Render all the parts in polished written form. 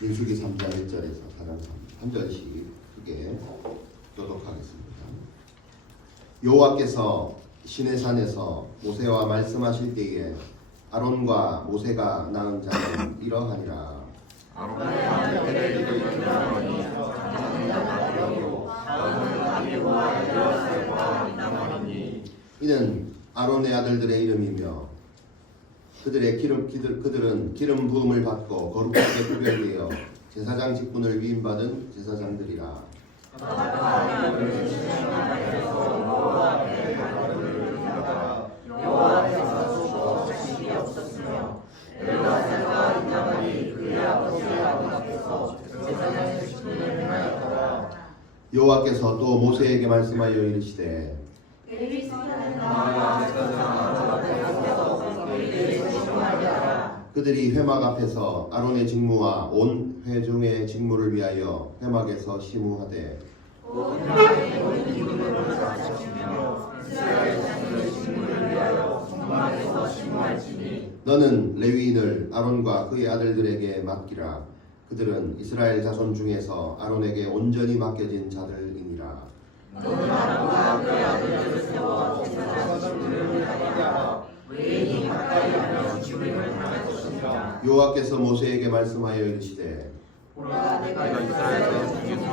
민수기 3장 1절에서 4장 3절씩 크게 교독하겠습니다. 여호와께서 시내산에서 모세와 말씀하실 때에 아론과 모세가 낳은 자는 이러하니라. 이는 아론의 아들들의 이름이며 그들은 기름 부음을 받고 거룩하게 구별되어 제사장 직분을 위임받은 제사장들이라. 여호와께서 또 모세에게 말씀하여 이르시되 그들이 회막 앞에서 아론의 직무와 온 회중의 직무를 위하여 회막에서 시무하되 너는 레위인을 아론과 그의 아들들에게 맡기라. 그들은 이스라엘 자손 중에서 아론에게 온전히 맡겨진 자들이니라. 너는 아론과 그의 아들들을 세워 제사장 직분을 위하여 외인이 가까이 하며 죽임을 당할 것이니라. 여호와께서 모세에게 말씀하여 이르시되 보라, 내가 이스라엘 자손 중에서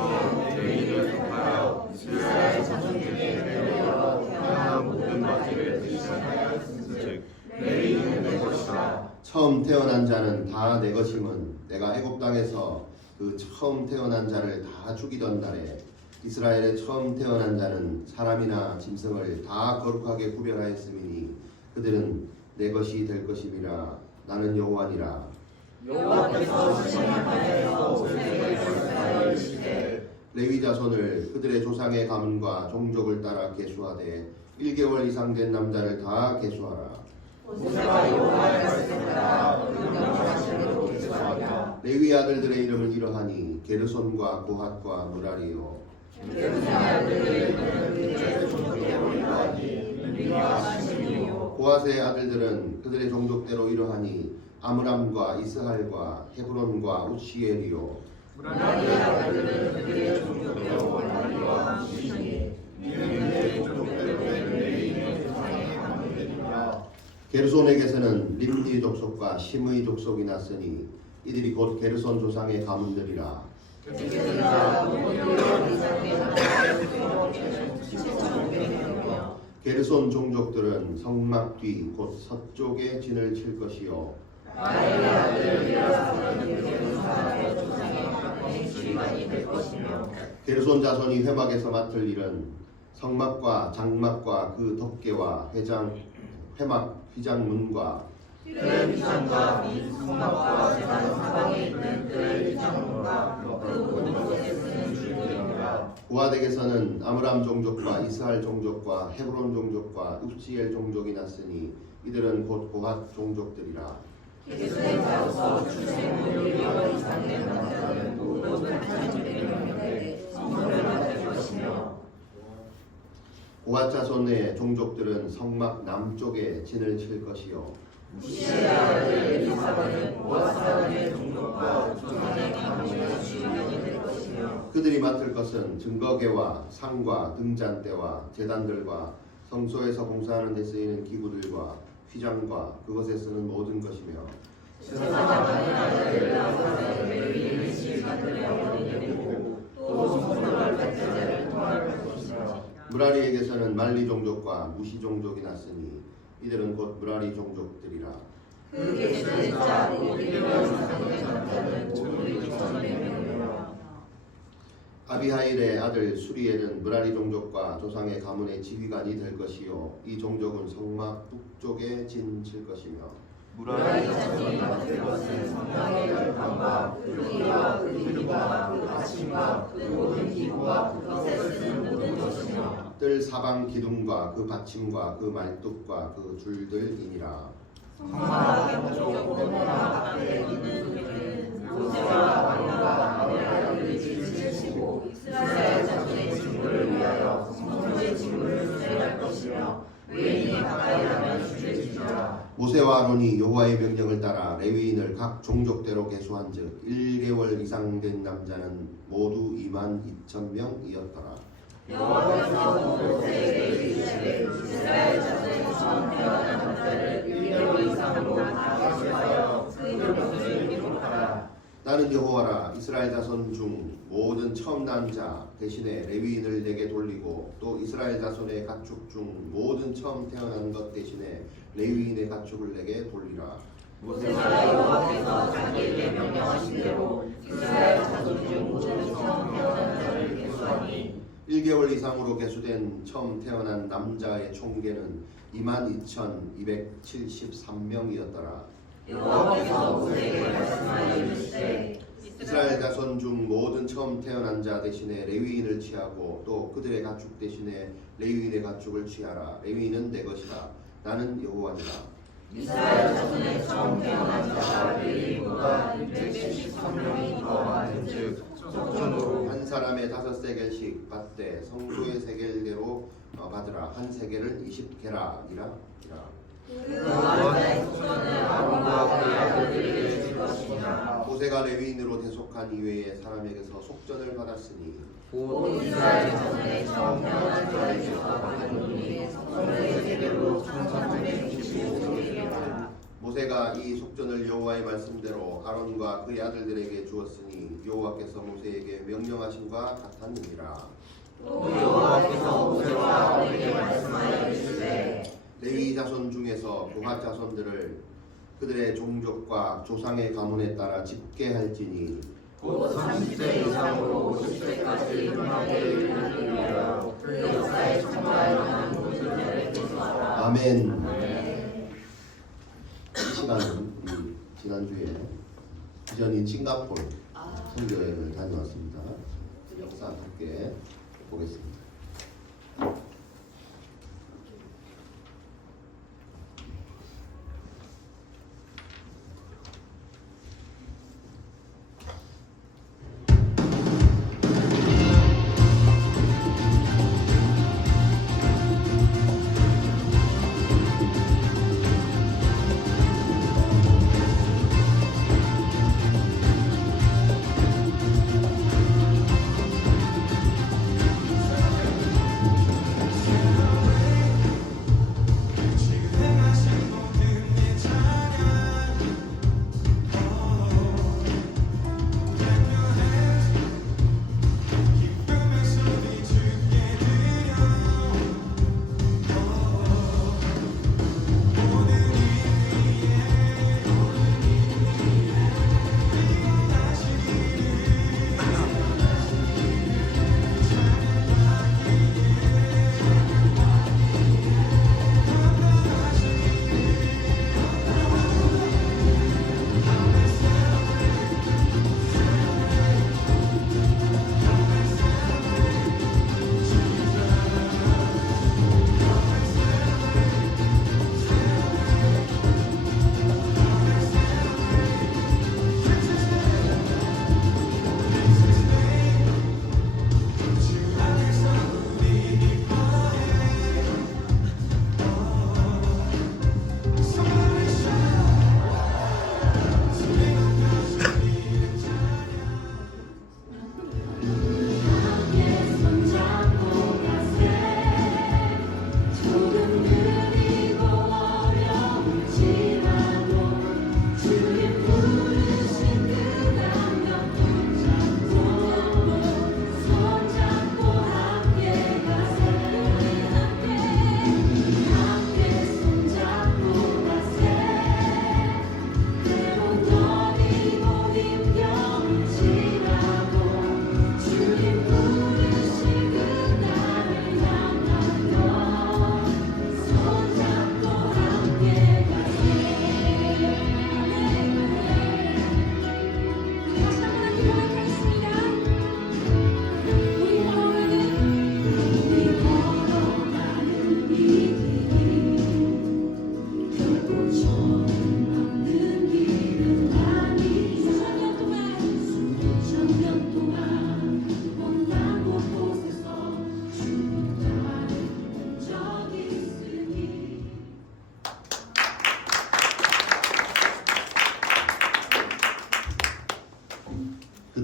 레위인을 택하여 이스라엘 자손 중에 레위인으로 태어난 모든 가지를 대신하여 했은즉 레위인은 내 것이라. 처음 태어난 자는 다 내 것임은 내가 애굽 땅에서 그 처음 태어난 자를 다 죽이던 날에 이스라엘의 처음 태어난 자는 사람이나 짐승을 다 거룩하게 구별하였음이니 그들은 내 것이 될 것임이라. 나는 여호와니라. 여호와께서 시내산에서 모세에게 말씀하여 이르시되 레위 자손을 그들의 조상의 가문과 종족을 따라 계수하되 1개월 이상 된 남자를 다 계수하라. 모세가 여호와의 말씀을 따라 그 명령하심으로 계수하며 레위 아들들의 이름은 이러하니 게르손과 고핫과 무라리요. 게르손의 아들들의 이름은 그들의 종족대로 이러하니 르비와 시므이요. 고핫의 아들들은 그들의 종족대로 이러하니 아므람과 이스할과 헤브론과 우시엘이요. 무라리의 아들들은 그들의 종족대로 무라리와 무시니 이는 그들의 종족대로 레위인의 조상의 가문들이라. 게르손에게서는 림니 족속과 시므이 족속이 났으니 이들이 곧 게르손 조상의 가문들이라. 게르손 종족들은 성막 뒤 곧 서쪽에 진을 칠 것이요. 게르손 자손이 회막에서 맡을 일은 성막과 장막과 그 덮개와 회막 휘장문과 그 휘장과 이 성막과 제단 사방에 있는 그 휘장문과 그 모든 것에 쓰는 줄들입니다. 고핫에게서는 아므람 종족과 이스할 종족과 헤브론 종족과 읍시엘 종족이 났으니 이들은 곧 고핫 종족들이라. 계수자로서 출생률 1월 이상 된 남자는 모든 8,100명인데 성문을 맡을 것이며 고핫 자손의 종족들은 성막 남쪽에 진을 칠 것이요. 우시의 아들 엘리사바는 고핫 사람의 종족과 조상의 가문의 주인이 될 것이며 그들이 맡을 것은 증거계와 상과 등잔대와 제단들과 성소에서 공사하는 데 쓰이는 기구들과 휘장과 그것에 쓰는 모든 것이며 제사장의 아들 엘리사바는 레위인의 시간들의 어머니 되고 또 성소를 백제를 통할 것이며 무라리에게서는 말리 종족과 무시 종족이 났으니 이들은 곧 무라리 종족들이라. 그 계수된 자 1년 이상 된 남자는 모두 2,100명이라. 아비하일의 아들 수리엘은 무라리 종족과 조상의 가문의 지휘관이 될 것이요. 이 종족은 성막 북쪽에 진 칠 것이며 무라리 자손이 맡을 것은 성막의 열판과 그 크기와 그 길이와 그 받침과 그 모든 기구와 그것에 쓰는 모든 것이며 뜰 사방 기둥과 그 받침과 그 말뚝과 그 줄들이니라. 성막의 북쪽 건너나 앞에 있는 그들은 모세와 아론과 아론의 아들들이 진을 치고 이스라엘 자손의 직무를 위하여 성소의 직무를 수행할 것이며 외인이 가까이 하면 줄을 지키라. 모세와 아론이 여호와의 명령을 따라 레위인을 각 종족대로 계수한즉 1개월 이상 된 남자는 모두 22,000명이었더라. 여호와께서 모세에게 이르시되 이스라엘 자손의 처음 태어난 남자를 1개월 이상으로 다 계수하여 그 명수를 기록하라. 나는 여호와라. 이스라엘 자손 중 모든 처음 난 자 대신에 레위인을 내게 돌리고 또 이스라엘 자손의 가축 중 모든 처음 태어난 것 대신에 레위인의 가축을 내게 돌리라. 모세가 여호와께서 자기에게 명령하신 대로 이스라엘 자손 중 모든 처음 태어난 자를 계수하니 1개월 이상으로 계수된 처음 태어난 남자의 총계는 22,273명이었더라. 여호와께서 모세에게 말씀하여 이르시되 이스라엘 자손 중 모든 처음 태어난 자 대신에 레위인을 취하고 또 그들의 가축 대신에 레위인의 가축을 취하라. 레위인은 내 것이라. 나는 여호와니라. 이스라엘 자손의 처음 태어난 자가 레위인보다 173명이 더 많은즉 속전으로 한 사람의 5세겔씩 받되 성소의 세겔대로 받으라. 한 세겔은 20게라이라. 그 남자의 속전을 아론과 그의 아들들에게 줄 것이니라. 모세가 레위인으로 대속한 이외의 사람에게서 속전을 받았으니 곧 이스라엘 자손의 처음 태어난 자에게서 받은 돈이 성소의 세겔로 1365세겔이라. 모세가 이 속전을 여호와의 말씀대로 아론과 그의 아들들에게 주었으니 여호와께서 모세에게 명령하신 바 같았느니라. 또 여호와께서 모세와 아론에게 말씀하여 이르시되 레위 자손 중에서 고핫 자손들을 그들의 종족과 조상의 가문에 따라 집계할지니 곧 30세 이상으로 50세까지 일어나게 이르리라. 그 역사에 참가할 만한 모든 자를 계수하라. 아멘. 이 시간은 지난주에 기전인 싱가포르 선교여행을 다녀왔습니다. 역사 함께 보겠습니다.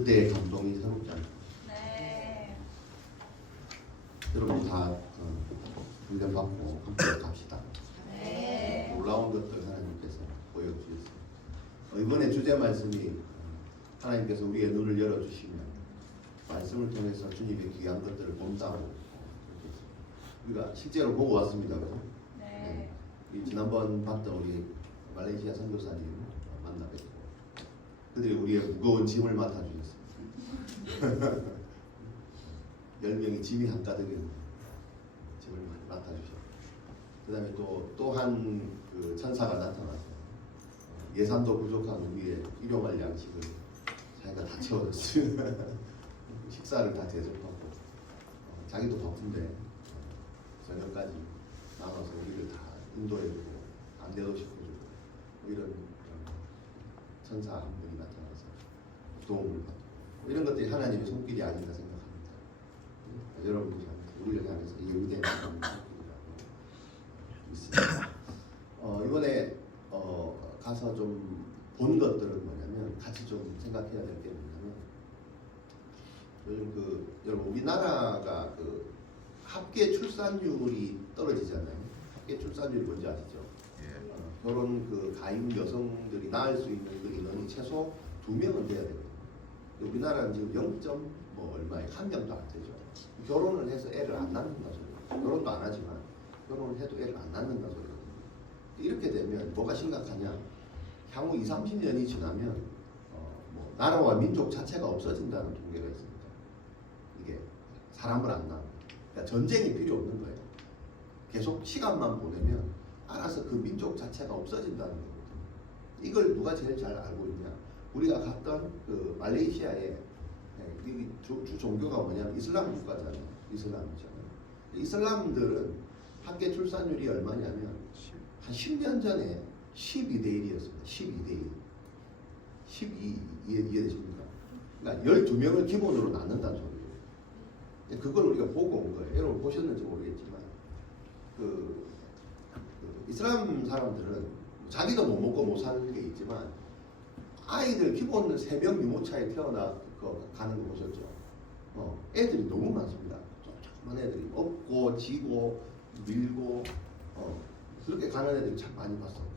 그때의 감동이 새롭잖아요. 네. 여러분 다 훈련받고 함께 갑시다. 네. 놀라운 것들 하나님께서 보여주셨어요. 이번에 주제 말씀이 하나님께서 우리의 눈을 열어주시면 말씀을 통해서 주님의 귀한 것들을 본다고 우리가 실제로 보고 왔습니다. 그죠? 네. 이 지난번 봤던 우리 말레이시아 선교사님 만나 뵙고 그들이 우리의 무거운 짐을 맡아주셨습니다. 10명이 짐이 한가득인 짐을 맡아주셨고 그 다음에 또한 그 천사가 나타나서 예산도 부족한 우리의 일용할 양식을 자기가 다 채워줬어요. 식사를 다 대접하고 자기도 바쁜데 저녁까지 나눠서 우리를 다 인도해주고 안내도 시켜주고 이런 천사 한 분이 나타나서 도움을 받고 이런 것들이 하나님의 손길이 아닌가 생각합니다. 여러분들이 우리를 향해서 예우된 손길이라고 있습니다. 이번에 가서 좀 본 것들은 뭐냐면 같이 좀 생각해야 될 게 뭐냐면 요즘 여러분 우리나라가 합계 출산율이 떨어지잖아요. 합계 출산율이 뭔지 아시죠? 결혼 가임 여성들이 낳을 수 있는 그 인원이 최소 2명은 돼야 됩니다. 우리나라는 지금 0. 뭐 얼마에 1명도 안 되죠. 결혼을 해서 애를 안 낳는다 소리. 결혼도 안 하지만 결혼을 해도 애를 안 낳는다 소리거든요. 이렇게 되면 뭐가 심각하냐? 향후 20-30년이 지나면 나라와 민족 자체가 없어진다는 통계가 있습니다. 이게 사람을 안 낳는. 그러니까 전쟁이 필요 없는 거예요. 계속 시간만 보내면 알아서 그 민족 자체가 없어진다는 거거든요. 이걸 누가 제일 잘 알고 있냐? 우리가 갔던 말레이시아의 주 종교가 뭐냐면 이슬람 국가잖아요. 이슬람이잖아요. 이슬람들은 합계 출산율이 얼마냐면 한 10년 전에 12대1이었습니다. 12대1. 12 이해되십니까? 그러니까 12명을 기본으로 낳는다는 소리예요. 그걸 우리가 보고 온 거예요. 여러분 보셨는지 모르겠지만 이슬람 사람들은 자기도 못 먹고 못 사는 게 있지만 아이들 기본 3명 유모차에 가는 거 보셨죠? 애들이 너무 많습니다. 조그만 애들이 업고 지고 밀고 그렇게 가는 애들이 참 많이 봤었고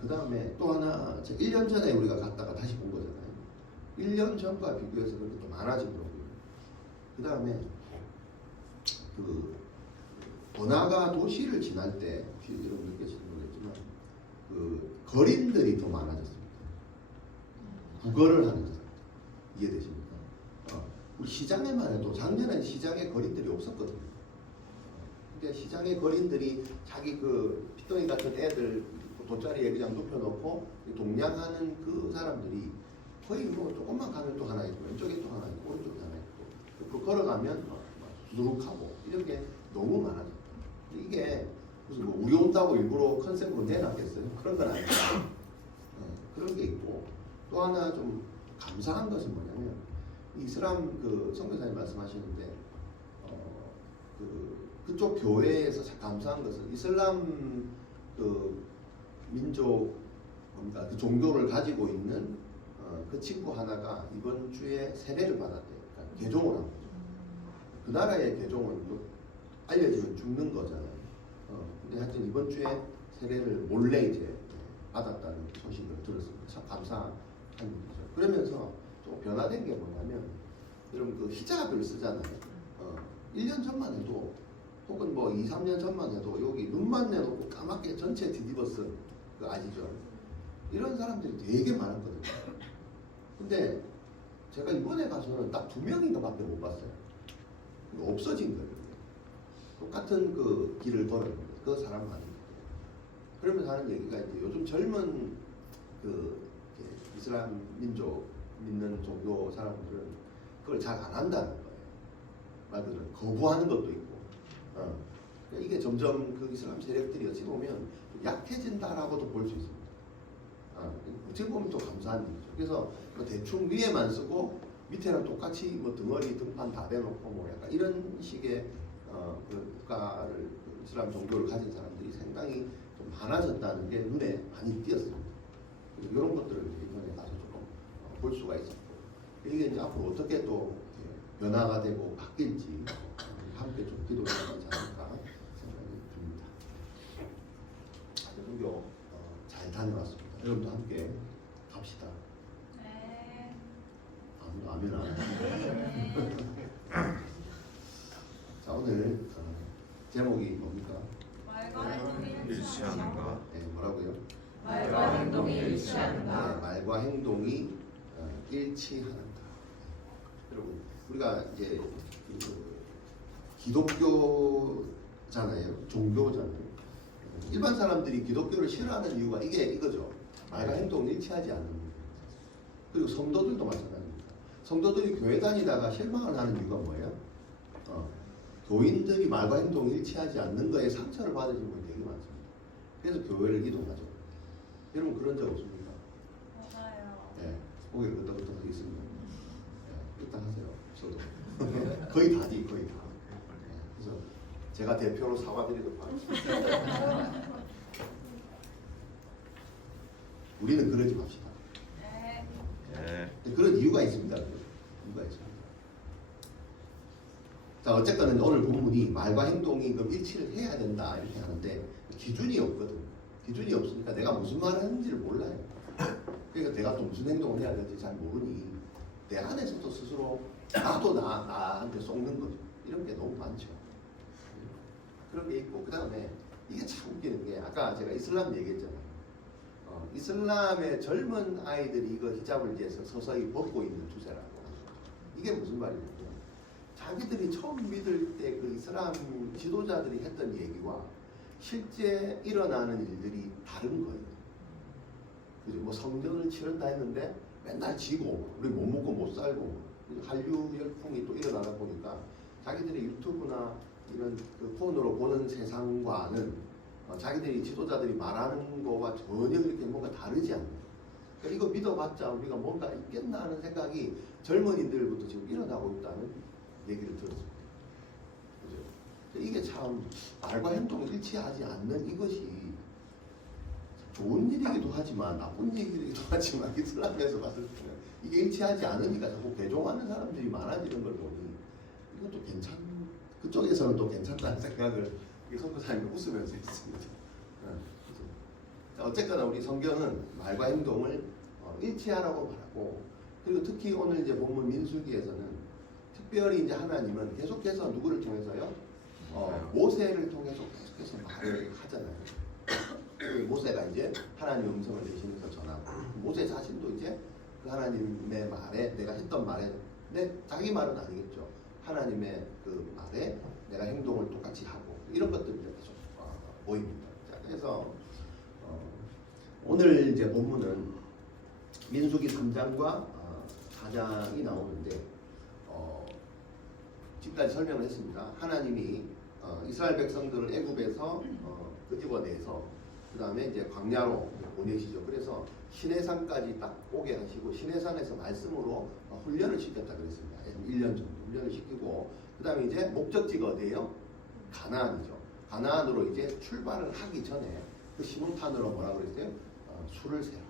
그 다음에 또 하나 1년 전에 우리가 갔다가 다시 본 거잖아요. 1년 전과 비교해서 그렇게 또 많아지더라고요. 그 다음에 번화가 도시를 지날 때 여러분 느끼실지 모르겠지만 거린들이 더 많아졌습니다. 구걸을 하는 사람 이해되십니까? 우리 시장에만 해도 작년에 시장에 거린들이 없었거든요. 근데 시장에 거린들이 자기 피덩이 같은 애들 돗자리에 그냥 눕혀놓고 동냥하는 그 사람들이 거의 조금만 가면 또 하나 있고 왼쪽에 또 하나 있고 오른쪽에 하나 있고 걸어가면 수두룩하고 이런 게 너무 많아졌다. 이게 무슨 우리 온다고 일부러 컨셉으로 내놨겠어요? 그런 건 아니에요. 그런 게 있고 또 하나 좀 감사한 것은 뭐냐면 이슬람 선교사님 말씀하시는데 그쪽 교회에서 감사한 것은 이슬람 민족 뭔가 그 종교를 가지고 있는 그 친구 하나가 이번 주에 세례를 받았대요. 그러니까 개종을 한 거죠. 그 나라의 개종은 알려지면 죽는 거잖아요. 근데 하여튼 이번 주에 세례를 몰래 이제 받았다는 소식을 들었습니다. 참 감사한 일이죠. 그러면서 좀 변화된 게 뭐냐면 여러분 히잡을 쓰잖아요. 1년 전만 해도 혹은 2-3년 전만 해도 여기 눈만 내놓고 까맣게 전체 뒤집어서 아시죠? 이런 사람들이 되게 많았거든요. 근데 제가 이번에 가서는 딱 2명인가 밖에 못 봤어요. 없어진 거예요. 똑같은 길을 걸었는데 그 사람 아닙니다. 그러면서 하는 얘기가 이제 요즘 젊은 이슬람 민족 믿는 종교 사람들은 그걸 잘 안 한다는 거예요. 말 그대로 거부하는 것도 있고. 이게 점점 이슬람 세력들이 어찌 보면 약해진다라고도 볼 수 있습니다. 어찌 보면 또 감사한 일이죠. 그래서 대충 위에만 쓰고 밑에는 똑같이 덩어리 등판 다 대놓고 약간 이런 식의 국가를 이슬람 종교를 가진 사람들이 상당히 좀 많아졌다는 게 눈에 많이 띄었습니다. 이런 것들을 이번에 가서 조금 볼 수가 있었고 이게 이제 앞으로 어떻게 또 변화가 되고 바뀔지 함께 좀 기도해야 되지 않을까 생각이 듭니다. 선교 잘 다녀왔습니다. 여러분도 함께 갑시다. 아무도 아멘 안 하시네. 자, 오늘 제목이 뭡니까? 말과 행동이 일치하는가? 네, 뭐라고요? 말과 행동이 일치하는가? 네, 말과 행동이 일치하는가. 여러분, 우리가 이제 기독교잖아요. 종교잖아요. 일반 사람들이 기독교를 싫어하는 이유가 이거죠. 말과 행동이 일치하지 않는 거예요. 그리고 성도들도 마찬가지입니다. 성도들이 교회 다니다가 실망을 하는 이유가 뭐예요? 교인들이 말과 행동이 일치하지 않는 거에 상처를 받으신 분이 되게 많습니다. 그래서 교회를 이동하죠. 여러분 그런 적 없습니까? 맞아요. 네, 고개를 끄덕끄덕 있습니다. 네, 끄덕하세요. 저도 거의 다지, 거의 다. 네, 그래서 제가 대표로 사과드리도록 하겠습니다. 우리는 그러지 맙시다. 네. 그런 이유가 있습니다. 이유가 있습니다. 자, 어쨌거나 오늘 본문이 말과 행동이 그럼 일치를 해야 된다 이렇게 하는데 기준이 없거든. 기준이 없으니까 내가 무슨 말을 하는지를 몰라요. 그러니까 내가 또 무슨 행동을 해야 될지 잘 모르니 내 안에서도 스스로 나도 나한테 속는 거죠. 이런 게 너무 많죠. 그런 게 있고 그 다음에 이게 참 웃기는 게 아까 제가 이슬람 얘기했잖아요. 이슬람의 젊은 아이들이 이거 히잡을 이제 서서히 벗고 있는 추세라고. 이게 무슨 말이냐면 자기들이 처음 믿을 때 그 이슬람 지도자들이 했던 얘기와 실제 일어나는 일들이 다른 거예요. 그죠? 뭐 성전을 치른다 했는데 맨날 지고 우리 못 먹고 못 살고 한류 열풍이 또 일어나다 보니까 자기들이 유튜브나 이런 그 폰으로 보는 세상과는 자기들이 지도자들이 말하는 거와 전혀 이렇게 뭔가 다르지 않는. 그러니까 이거 믿어봤자 우리가 뭔가 있겠나 하는 생각이 젊은이들부터 지금 일어나고 있다는 얘기를 들었습니다. 그죠? 이게 참 말과 행동이 일치하지 않는 이것이 좋은 일이기도 하지만 나쁜 일이기도 하지만 이슬람에서 봤을 때는 이게 일치하지 않으니까 자꾸 개종하는 사람들이 많아지는 걸 보니 이것도 그쪽에서는 또 괜찮다는 생각을 선교사님이 웃으면서 있습니다. 어쨌거나 우리 성경은 말과 행동을 일치하라고 말하고 그리고 특히 오늘 이제 본문 민수기에서는 특별히 이제 하나님은 계속해서 누구를 통해서요? 모세를 통해서 계속해서 말을 하잖아요. 모세가 이제 하나님 음성을 대신해서 전하고 모세 자신도 이제 그 하나님의 말에 내가 했던 말에 자기 말은 아니겠죠. 하나님의 그 말에 내가 행동을 똑같이 하고 이런 것들이 계속 보입니다. 자, 그래서 오늘 이제 본문은 민수기 3장과 4장이 나오는데 지금까지 설명을 했습니다. 하나님이 이스라엘 백성들을 애굽에서 끄집어내서 그 다음에 이제 광야로 보내시죠. 그래서 시내산까지 딱 오게 하시고 시내산에서 말씀으로 훈련을 시켰다 그랬습니다. 1년 정도 훈련을 시키고 그 다음에 이제 목적지가 어디예요? 가나안이죠. 가나안으로 이제 출발을 하기 전에 그 시몬탄으로 뭐라고 그랬어요? 수를 세라.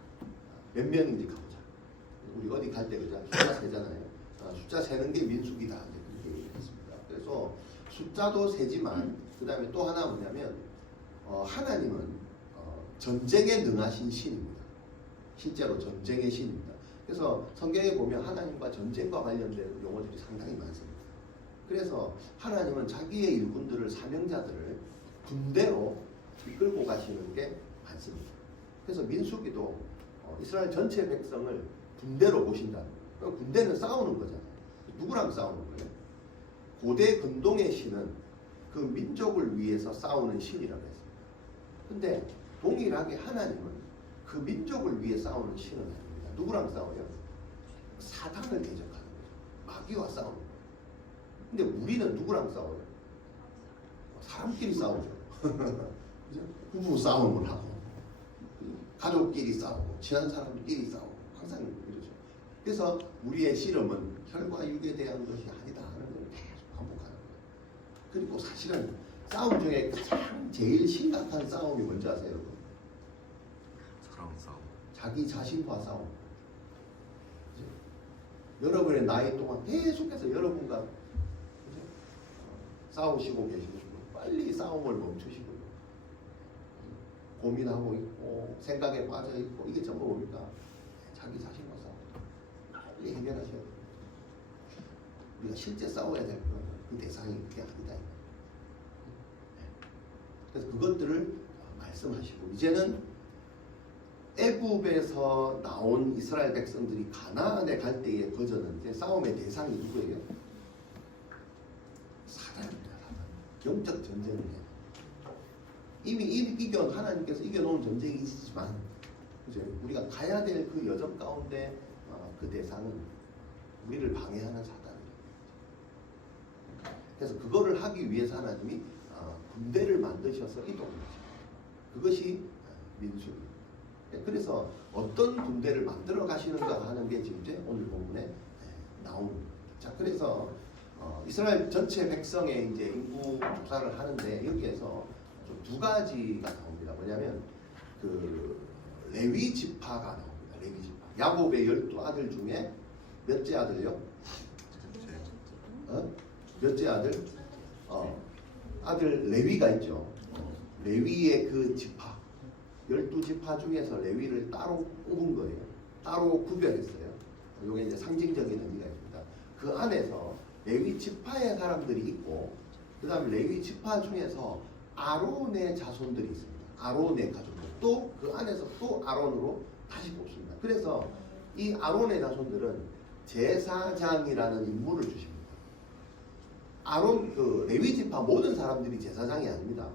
몇 명인지 가보자. 우리 어디 갈 때 그죠? 숫자 세잖아요. 숫자 세는 게 민수기다. 이렇게 얘기했습니다. 그래서 숫자도 세지만 그 다음에 또 하나 뭐냐면 하나님은 전쟁에 능하신 신입니다. 실제로 전쟁의 신입니다. 그래서 성경에 보면 하나님과 전쟁과 관련된 용어들이 상당히 많습니다. 그래서 하나님은 자기의 일꾼들을 사명자들을 군대로 이끌고 가시는 게 많습니다. 그래서 민수기도 이스라엘 전체 백성을 군대로 모신다. 군대는 싸우는 거잖아요. 누구랑 싸우는 거예요? 고대 근동의 신은 그 민족을 위해서 싸우는 신이라고 했습니다. 근데 동일하게 하나님은 그 민족을 위해 싸우는 신은 아닙니다. 누구랑 싸워요? 사단을 대적하는 거죠. 마귀와 싸우는 거예요. 근데 우리는 누구랑 싸워요? 사람끼리 싸우죠. 부부 싸움을 하고 가족끼리 싸우고 친한 사람끼리 싸우고 항상 이러죠. 그래서 우리의 씨름은 혈과 육에 대한 것이 아니다 하는 걸 계속 반복하는 거예요. 그리고 사실은 싸움 중에 가장 제일 심각한 싸움이 뭔지 아세요, 여러분? 사랑 싸움. 자기 자신과 싸움. 그죠? 여러분의 나이 동안 계속해서 여러분과 그죠? 싸우시고 계시고 빨리 싸움을 멈추시고요. 고민하고 있고 생각에 빠져 있고 이게 전부 뭡니까? 자기 자신과 싸우고 빨리 해결하셔야 돼요. 우리가 실제 싸워야 될 건 그 대상이 그게 아니다. 그래서 그것들을 말씀하시고 이제는 애굽에서 나온 이스라엘 백성들이 가나안에 갈 때의 버전은 이제 싸움의 대상이 누구예요? 사단입니다. 사단. 영적 전쟁을 해요. 이미 하나님께서 이겨놓은 전쟁이 있지만 이제 우리가 가야 될 그 여정 가운데 그 대상은 우리를 방해하는 사단이에요. 그래서 그거를 하기 위해서 하나님이 군대를 만드셔서 이동하죠. 그것이 민수입니다. 그래서 어떤 군대를 만들어 가시는가 하는 게 지금 이제 오늘 본문에 나옵니다. 자, 그래서 이스라엘 전체 백성의 이제 인구 조사를 하는데 여기에서 좀 두 가지가 나옵니다. 뭐냐면 그 레위 지파가 나옵니다. 레위 지파. 야곱의 12아들 중에 몇째 아들요? 몇째 아들? 아들 레위가 있죠. 레위의 그 지파 12지파 중에서 레위를 따로 뽑은 거예요. 따로 구별했어요. 이게 이제 상징적인 의미가 있습니다. 그 안에서 레위 지파의 사람들이 있고 그 다음에 레위 지파 중에서 아론의 자손들이 있습니다. 아론의 가족들 또 그 안에서 또 아론으로 다시 뽑습니다. 그래서 이 아론의 자손들은 제사장이라는 임무를 주십니다. 아론 그 레위 지파 모든 사람들이 제사장이 아닙니다.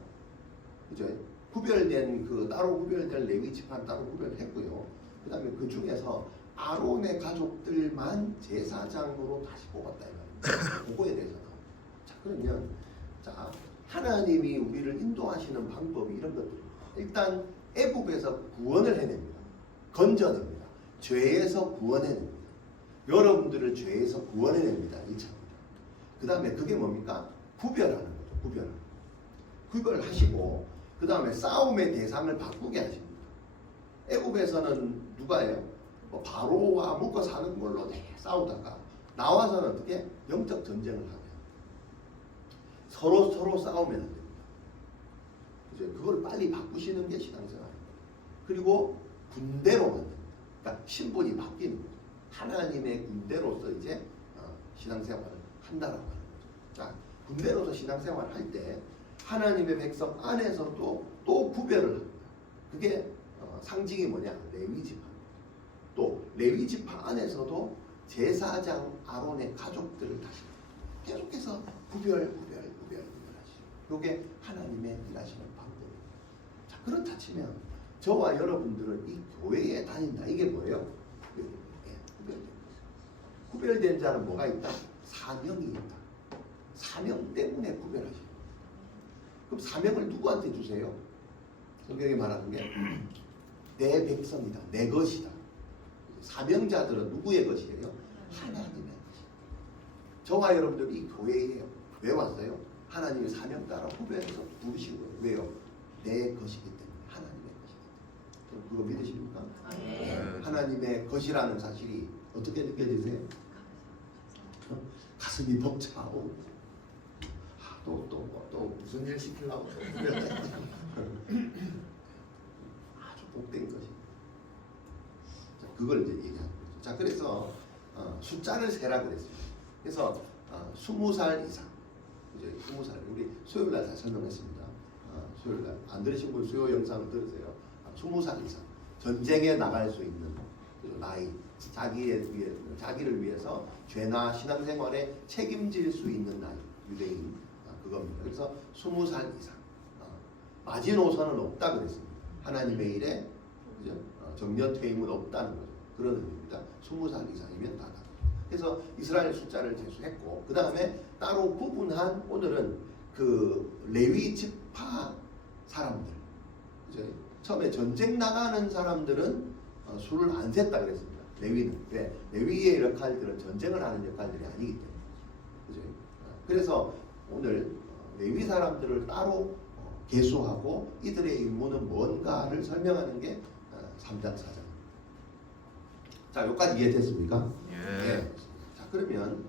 그죠? 구별된 그 따로 구별된 레위 지파는 따로 구별했고요. 그다음에 그 중에서 아론의 가족들만 제사장으로 다시 뽑았다 이 말입니다. 그거에 대해서 자 그러면 자 하나님이 우리를 인도하시는 방법이 이런 것들. 일단 애굽에서 구원을 해냅니다. 건져냅니다. 죄에서 구원해냅니다. 여러분들을 죄에서 구원해냅니다. 1차입니다. 그 다음에 그게 뭡니까? 구별하는 거죠. 구별하시고 그 다음에 싸움의 대상을 바꾸게 하십니다. 애굽에서는 누가요? 뭐 바로와 묶어 사는 걸로 싸우다가 나와서는 어떻게? 영적 전쟁을 하면 서로 싸우면 안 됩니다. 이제 그걸 빨리 바꾸시는 게 신앙생활입니다. 그리고 군대로 만듭니다. 그러니까 신분이 바뀌는 거죠. 하나님의 군대로서 이제 신앙생활을 한다라고 하는 거죠. 자, 군대로서 신앙생활을 할 때 하나님의 백성 안에서도 또 구별을 합니다. 그게 상징이 뭐냐? 레위지파. 또 레위지파 안에서도 제사장 아론의 가족들을 다시 계속해서 구별하시죠. 이게 하나님의 일하시는 방법입니다. 자, 그렇다 치면 저와 여러분들은 이 교회에 다닌다. 이게 뭐예요? 구별된 거죠. 구별된 자는 뭐가 있다? 사명이 있다. 사명 때문에 구별하시죠. 그럼 사명을 누구한테 주세요? 성경이 말하는 게 내 백성이다. 내 것이다. 사명자들은 누구의 것이에요? 하나님의 것이에요. 저와 여러분들 이 교회에 왜 왔어요? 하나님의 사명 따라 후배에서 부르신 거예요. 왜요? 내 것이기 때문에. 하나님의 것이기 때문에. 그거 믿으십니까? 네. 하나님의 것이라는 사실이 어떻게 느껴지세요? 가슴이 벅차고 또 무슨 일 시키려고 아주 복된 것이. 자, 그걸 이제 얘기하는 거죠. 자, 그래서 숫자를 세라 그랬습니다. 그래서 20살 이상, 이제 20살 우리 수요일날 다 설명했습니다. 수요일날 안 들으신 분 수요 영상을 들으세요. 20살 이상 전쟁에 나갈 수 있는 나이, 자기를 위해서 죄나 신앙생활에 책임질 수 있는 나이, 유대인 그겁니다. 그래서 20살 이상 마지노선은 없다 그랬습니다. 하나님의 일에 그죠? 정년 퇴임은 없다는 거죠. 그런 의미입니다. 20살 이상이면 다다. 그래서 이스라엘 숫자를 제수했고 그 다음에 따로 구분한 오늘은 그 레위 지파 사람들. 그죠? 처음에 전쟁 나가는 사람들은 수를 안 셌다 그랬습니다. 레위는. 왜? 레위의 역할들은 전쟁을 하는 역할들이 아니기 때문에. 그죠? 그래서 오늘 레위 사람들을 따로 계수하고 이들의 임무는 뭔가를 설명하는 게 3장 4장. 자, 여기까지 이해됐습니까? 예. 네. 그러면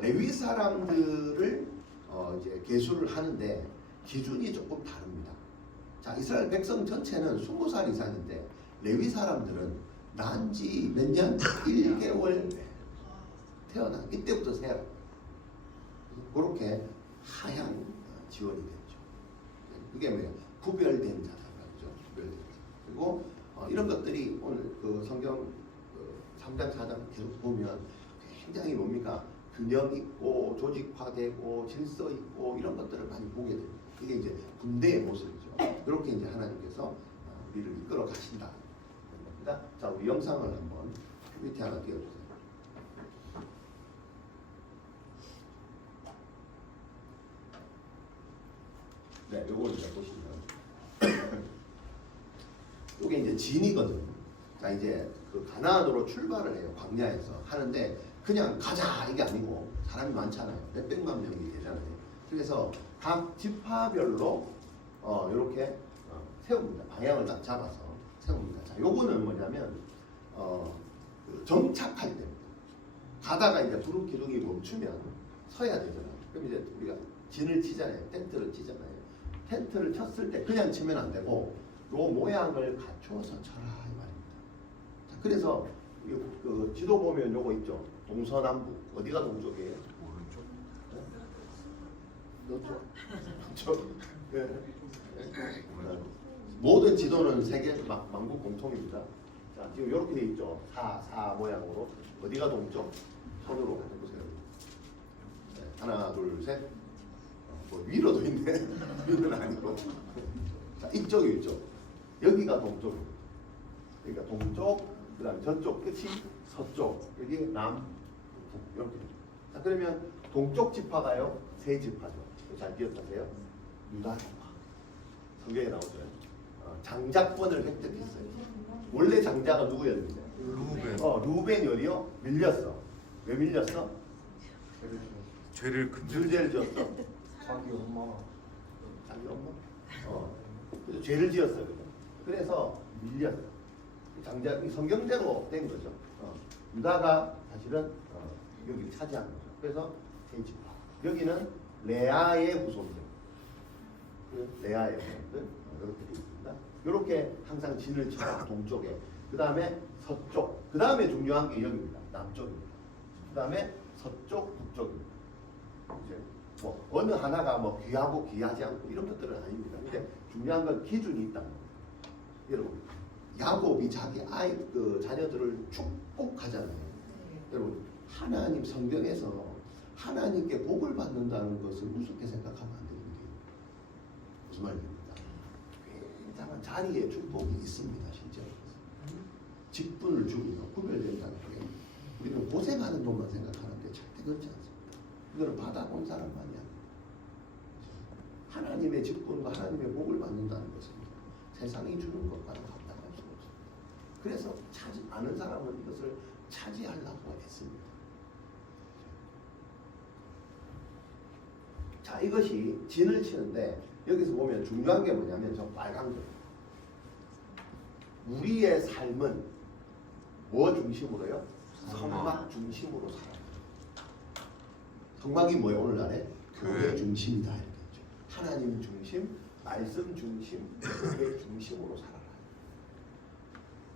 레위 사람들을 이제 계수를 하는데 기준이 조금 다릅니다. 자, 이스라엘 백성 전체는 20살 이상인데 레위 사람들은 난지 몇 년? 1개월 태어난 이때부터 세요. 그렇게 하향 지원이 됐죠. 그게 뭐예요? 구별된 자다죠. 구별된 자. 그리고 이런 것들이 오늘 그 성경 3장 4장 계속 보면 굉장히 뭡니까? 균형 있고 조직화되고 질서 있고 이런 것들을 많이 보게 됩니다. 이게 이제 군대의 모습이죠. 이렇게 이제 하나님께서 우리를 이끌어 가신다. 자, 우리 영상을 한번 밑에 하나 띄워주세요. 네, 요거 이제 보시면 요게 이제 진이거든요. 자, 이제 그 가나안으로 출발을 해요. 광야에서 하는데 그냥 가자 이게 아니고 사람이 많잖아요. 몇백만 명이 되잖아요. 그래서 각 지파별로 이렇게 세웁니다. 방향을 딱 잡아서 세웁니다. 자, 요거는 뭐냐면 그 정착할 때입니다. 가다가 이제 구름 기둥이 멈추면 서야 되잖아요. 그럼 이제 우리가 진을 치잖아요. 텐트를 치잖아요. 텐트를 쳤을 때 그냥 치면 안 되고 요 모양을 갖추어서 쳐라 이 말입니다. 자, 그래서 그 지도 보면 요거 있죠. 동서남북 어디가 동쪽이에요? 오른쪽. 그렇죠. 네. 모든 지도는 세계 만국 공통입니다. 자, 지금 이렇게 돼 있죠. 사 모양으로 어디가 동쪽? 손으로 해보세요. 네, 하나, 둘, 셋. 뭐 위로도 있네. 위는 아니고. 자, 이쪽이 있죠. 여기가 동쪽입니다. 그러니까 동쪽, 그다음에 저쪽 끝이 서쪽, 여기 남, 북 이렇게. 자, 그러면 동쪽 지파가요 세 지파죠. 잘 기억하세요. 유다 지파. 성경에 나오죠. 장자권을 획득했어요. 원래 장자가 누구였는데? 루벤. 루벤이 어디요? 밀렸어. 왜 밀렸어? 죄를 무슨 죄를 지었어? 자기 엄마. 자기 엄마? 그래서 죄를 지었어요. 그래서 밀렸어. 장자, 성경대로 된 거죠. 유다가 사실은 여기를 차지한 거죠. 그래서 세 지파. 여기는 레아의 후손들. 레아의 후손들. 이렇게 되어 있습니다. 이렇게 항상 진을 쳐라. 동쪽에. 그 다음에 서쪽. 그 다음에 중요한 게 여기입니다. 남쪽입니다. 그 다음에 서쪽, 북쪽입니다. 이제 뭐 어느 하나가 뭐 귀하고 귀하지 않고 이런 것들은 아닙니다. 근데 중요한 건 기준이 있다는 거예요. 여러분, 야곱이 자기 그 자녀들을 축복하잖아요. 여러분, 하나님 성경에서 하나님께 복을 받는다는 것을 우습게 생각하면 안 되는 게 무슨 말입니까? 굉장한 자리에 축복이 있습니다. 실제로. 직분을 주면 구별된다는 게 우리는 고생하는 놈만 생각하는데 절대 그렇지 않습니다. 이거는 받아본 사람만이 아닙니다. 하나님의 직분과 하나님의 복을 받는다는 것은 세상이 주는 것과는 감당할 수 없습니다. 그래서 아는 사람은 이것을 차지하려고 했습니다. 자, 이것이 진을 치는데 여기서 보면 중요한 게 뭐냐면 저 빨간 거. 우리의 삶은 뭐 중심으로요? 성막 중심으로 살아요. 성막이 뭐예요? 오늘날에 교회 중심이다 이렇게 했죠. 하나님 중심, 말씀 중심, 교회 중심으로 살아라.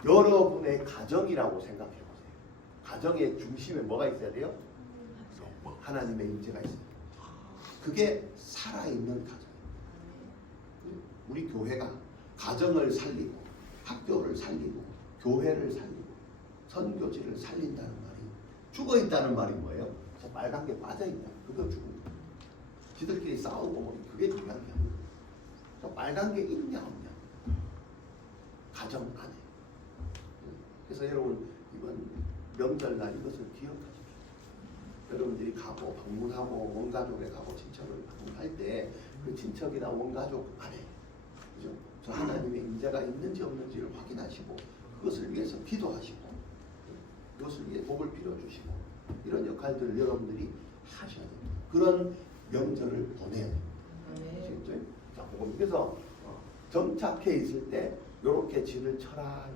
여러분의 가정이라고 생각해 보세요. 가정의 중심에 뭐가 있어야 돼요? 하나님의 임재가 있어요. 그게 살아있는 가정이에요. 우리 교회가 가정을 살리고 학교를 살리고 교회를 살리고 선교지를 살린다는 말이 죽어있다는 말이 뭐예요? 저 빨간 게 빠져있다. 그거 죽습니다. 지들끼리 싸우고 보면 그게 중요한 게 아니에요. 저 빨간 게 있냐 없냐. 가정 안에. 그래서 여러분 이번 명절날 이것을 기억하십시오. 여러분들이 가고 방문하고 원가족에 가고 친척을 방문할 때 그 친척이나 원가족 안에 그죠? 저 하나님의 임재가 있는지 없는지를 확인하시고 그것을 위해서 기도하시고 그것을 위해 복을 빌어주시고 이런 역할들을 여러분들이 하셔야 됩니다. 그런 명절을 보내야 됩니다. 아시겠죠? 자, 그래서 정착해 있을 때 이렇게 진을 쳐라.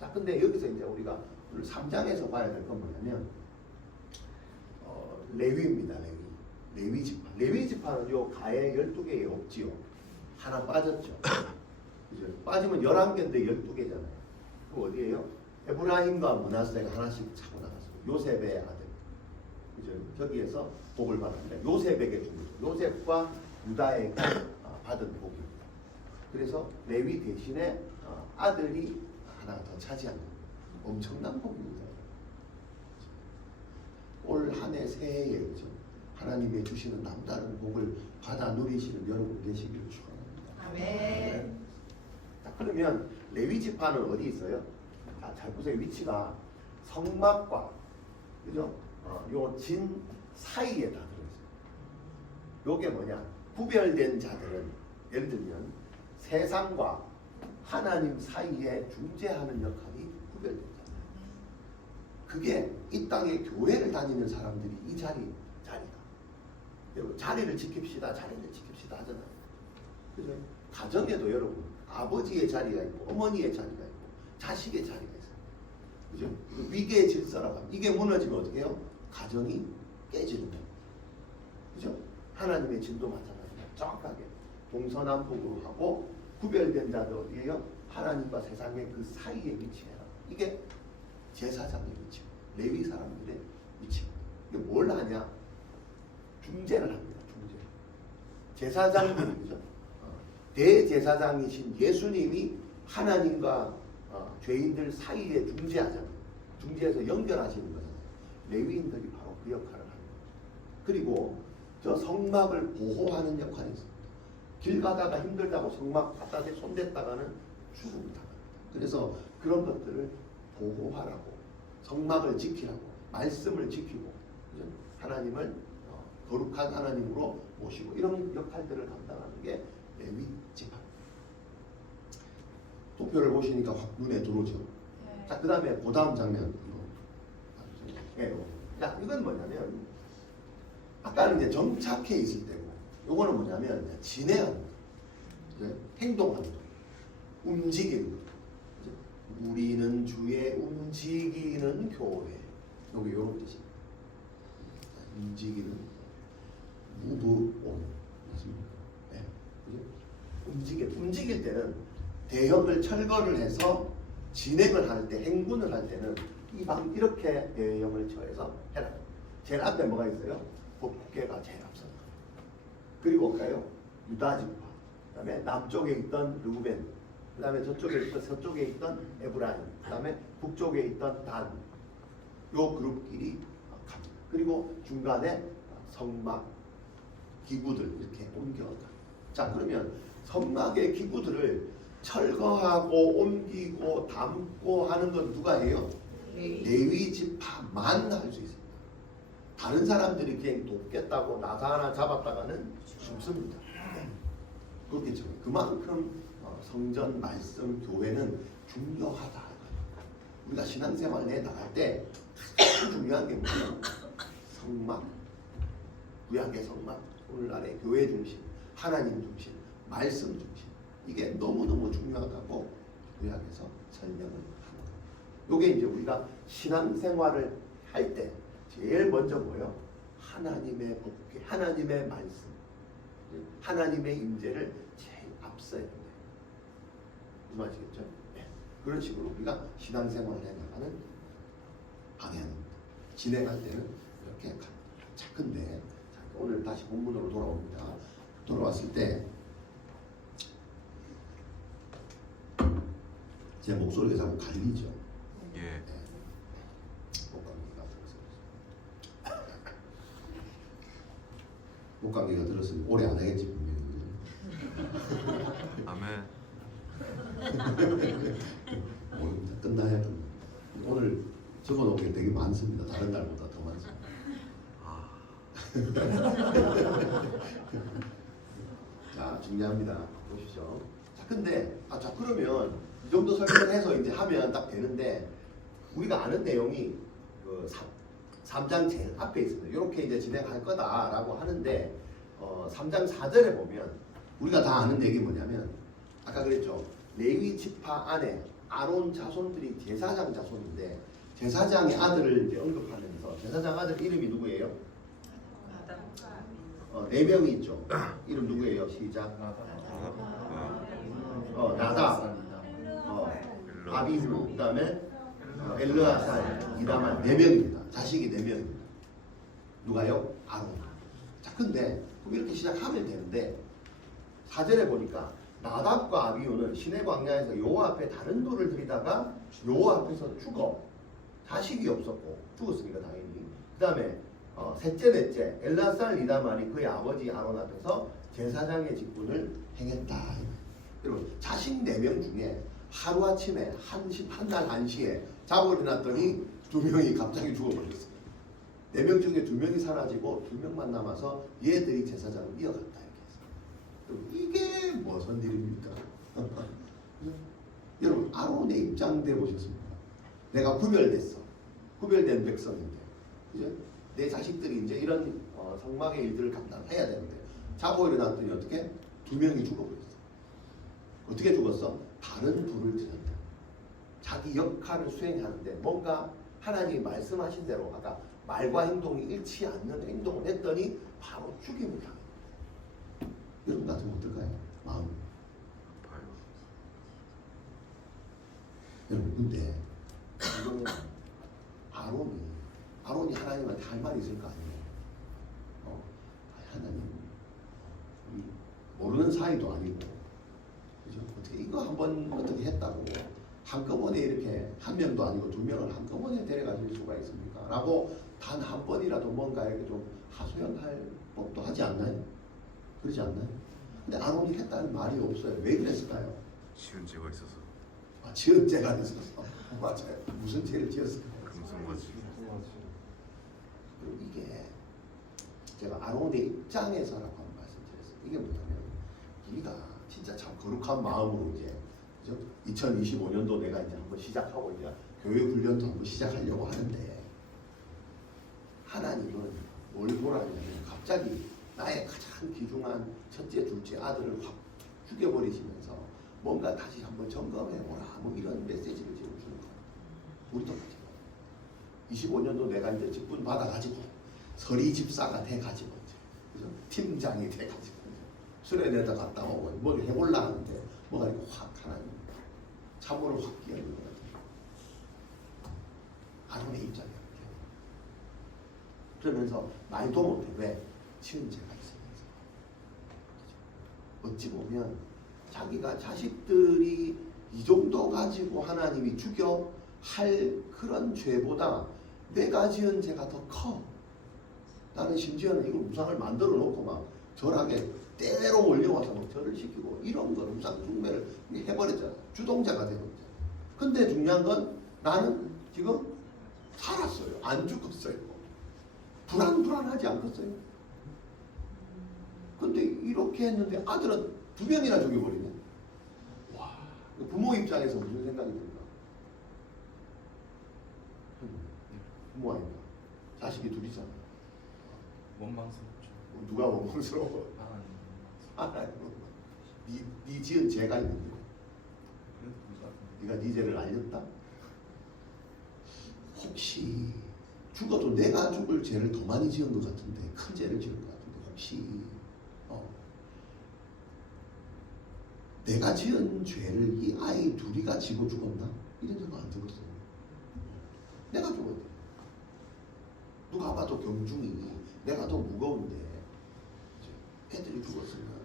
자, 근데 여기서 이제 우리가 3장에서 봐야 될 건 뭐냐면 레위입니다. 레위 지파. 레위 지파는 요 가에 12개에 없지요. 하나 빠졌죠. 그죠? 빠지면 11개인데 12개잖아요. 그 어디예요? 에브라임과 므낫세가 하나씩 차고 나갔어요. 요셉의 아들. 그죠? 저기에서 복을 받았는데 요셉에게 준 거죠. 요셉과 유다에게 받은 복입니다. 그래서 레위 대신에 아들이 하나 더 차지하는 엄청난 복입니다. 올 한 해 새해에 그죠? 하나님의 주시는 남다른 복을 받아 누리시는 여러분 되시기를 축원합니다. 아멘. 자, 그러면 레위 지파는 어디 있어요? 잘 보세요. 위치가 성막과 그죠? 요 진 사이에 다 들어있어요. 요게 뭐냐? 구별된 자들은 예를 들면 세상과 하나님 사이에 중재하는 역할이 구별된 자들. 그게 이 땅에 교회를 다니는 사람들이 이 자리가 여러분 자리를 지킵시다 하잖아요. 그죠? 가정에도 여러분 아버지의 자리가 있고 어머니의 자리가 있고 자식의 자리가 있어요. 그죠? 위계의 질서라고 합니다. 이게 무너지면 어떻게 해요? 가정이 깨지는 거예요. 그죠? 하나님의 진도 마찬가지입니다. 정확하게 동서남북으로 하고 구별된 자들 어디에요? 하나님과 세상의 그 사이에 위치해라. 이게 제사장의 위치, 레위 사람들의 위치입니다. 이게 뭘 하냐? 중재를 합니다. 중재. 제사장들이죠. 대제사장이신 예수님이 하나님과 죄인들 사이에 중재하잖아요. 중재해서 연결하시는 거잖아요. 레위인들이 바로 그 역할을 합니다. 그리고 저 성막을 보호하는 역할이 있습니다. 길 가다가 힘들다고 성막 갖다 대 손댔다가는 죽음을 당합니다. 그래서 그런 것들을 보호하라고, 성막을 지키라고, 말씀을 지키고, 그죠? 하나님을 거룩한 하나님으로 모시고 이런 역할들을 감당하는 게 레위 지파입니다. 도표를 보시니까 확 눈에 들어오죠. 네. 자, 그 다음에 그 다음 장면. 자, 이건 뭐냐면 아까는 이제 정착해 있을 때고, 요거는 뭐냐면 진행하는 거, 행동하는 거, 움직이는 거. 우리는 주의 움직이는 교회. 여기 요런 뜻입니다. 움직이는 move on 맞습니까? 네. 움직일 때는 대형을 철거를 해서 진행을 할 때, 행군을 할 때는 이렇게 대형을 처해서 해라. 제일 앞에 뭐가 있어요? 법궤가 제일 앞서는 거예요. 그리고 볼까요? 유다 지파, 그다음에 남쪽에 있던 르우벤, 그다음에 서쪽에 있던 에브라임, 그다음에 북쪽에 있던 단, 요 그룹끼리 갑니다. 그리고 중간에 성막 기구들 이렇게 옮겨가. 자, 그러면 성막의 기구들을 철거하고 옮기고 담고 하는 건 누가 해요? 레위 지파만 할 수 있습니다. 다른 사람들이 그냥 돕겠다고 나사 하나 잡았다가는 죽습니다. 그렇겠죠. 그만큼 성전, 말씀, 교회는 중요하다. 우리가 신앙생활 내 나갈 때 가장 중요한 게 뭐냐면 성막, 구약의 성막, 오늘날의 교회 중심, 하나님 중심, 말씀 중심. 이게 너무너무 중요하다고 구약에서 설명을 합니다. 요게 이제 우리가 신앙생활을 할 때 제일 먼저 뭐예요? 하나님의 법궤, 하나님의 말씀, 하나님의 임재를 제일 앞서야 돼요. 무슨 말이시겠죠? 네. 그런 식으로 우리가 신앙생활을 해나가는 방향입니다. 진행할 때는 이렇게 갑니다. 자, 근데 오늘 다시 본문으로 돌아옵니다. 돌아왔을 때 제 목소리가 자꾸 갈리죠. 예. 네. 목감기가 들었으면 오래 안 하겠지 분명히. 아멘. 오늘 끝나야 됩니다. 오늘 적어놓은 게 되게 많습니다. 다른 날보다 더 많습니다. 자, 중요합니다. 보시죠. 자, 근데 자, 그러면 이 정도 설명해서 이제 하면 딱 되는데 우리가 아는 내용이 그 3장 제일 앞에 있습니다. 이렇게 이제 진행할 거다라고 하는데 3장 4절에 보면 우리가 다 아는 얘기 뭐냐면 아까 그랬죠. 레위 지파 안에 아론 자손들이 제사장 자손인데 제사장의 아들을 이제 언급하면서 제사장 아들 이름이 누구예요? 네 명이 있죠. 이름 누구예요? 시작. 나답, 아비후, 그다음에 엘르아살, 이다만 네 명입니다. 자식이 네 명입니다. 누가요? 아론. 자, 근데 이렇게 시작하면 되는데 4절에 보니까 나답과 아비후는 시내 광야에서 여호와 앞에 다른 돌을 들이다가 여호와 앞에서 죽어. 자식이 없었고 죽었으니까 당연히. 그다음에 셋째 넷째 엘라살 이다만이 그의 아버지 아론 앞에서 제사장의 직분을 행했다. 여러분 자식 4명 중에 하루아침에 한날 1시에 자고 일어났더니 2명이 갑자기 죽어버렸어요. 4명 중에 2명이 사라지고 2명만 남아서 얘들이 제사장을 이어갔다 이렇게 했어요. 이게 무슨 일입니까? 여러분 아론의 입장돼 보셨습니까? 내가 구별됐어. 구별된 백성인데 그죠? 내 자식들이 이제 이런 성막의 일들을 감당해야 되는데 자고 일어났더니 어떻게? 2명이 죽어버렸어. 어떻게 죽었어? 다른 불을 들였다. 자기 역할을 수행하는데 뭔가 하나님이 말씀하신 대로 아까 말과 행동이 일치 않는 행동을 했더니 바로 죽임을 당해. 여러분 같으면 어떨까요? 마음. 여러분 근데 이거는 아론이 하나님한테 할 말이 있을 거 아니에요. 하나님 모르는 사이도 아니고 그죠? 어떻게 이거 한번 어떻게 했다고 한꺼번에 이렇게 한 명도 아니고 2명을 한꺼번에 데려가실 수가 있습니까? 라고 단 한 번이라도 뭔가 이렇게 좀 하소연할 법도 하지 않나요? 그러지 않나요? 근데 아론이 했다는 말이 없어요. 왜 그랬을까요? 지은 죄가 있어서. 지은 죄가 있어서. 맞아요. 무슨 죄를 지었을까요? 금송아지. 이게 제가 아론의 입장에서라고 한번 말씀드렸어요. 이게 뭐냐면 우리가 진짜 참 거룩한 마음으로 이제 그죠? 2025년도 내가 이제 한번 시작하고 이제 교회 훈련도 한번 시작하려고 하는데 하나님은 뭘 보라냐면 갑자기 나의 가장 귀중한 첫째, 둘째 아들을 확 죽여버리시면서 뭔가 다시 한번 점검해보라 뭐 이런 메시지를 지금 주는 거예요. 우리도 마찬가지. 25년도 내가 이제 직분 받아가지고 서리 집사가 돼가지고 그죠? 팀장이 돼가지고 수련회도 갔다 오고 뭘 해볼라 하는데 뭐가 이렇게 확 하나님 참으로 확 끼어있는 것 같아요. 아론의 입장이 이렇게 그러면서 말도 못해. 왜? 치은 죄가 있으면서 그죠? 어찌 보면 자기가 자식들이 이 정도 가지고 하나님이 죽여 할 그런 죄보다 내가 지은 죄가 더 커. 나는 심지어는 이걸 우상을 만들어 놓고 막 절하게 때로 몰려와서 막 절을 시키고 이런 걸 우상 숭배를 해버렸잖아. 주동자가 되버렸잖아. 근데 중요한 건 나는 지금 살았어요. 안 죽었어요. 불안하지 않겠어요? 근데 이렇게 했는데 아들은 2명이나 죽여버리네. 와, 부모 입장에서 무슨 생각이 듭니까? 부모 아닙니까? 자식이 둘이잖아. 원망스럽죠. 누가 원망스러워? 하나님. 네 지은 죄가 있는데 네가 네 죄를 알렸다? 혹시 죽어도 내가 죽을 죄를 더 많이 지은 것 같은데 큰 죄를 지은 것 같은데 혹시 내가 지은 죄를 이 아이 둘이가 지고 죽었나? 이런 생각 안 들었어요. 내가 죽었대. 누가 봐도 경중이 내가 더 무거운데 애들이 죽었으면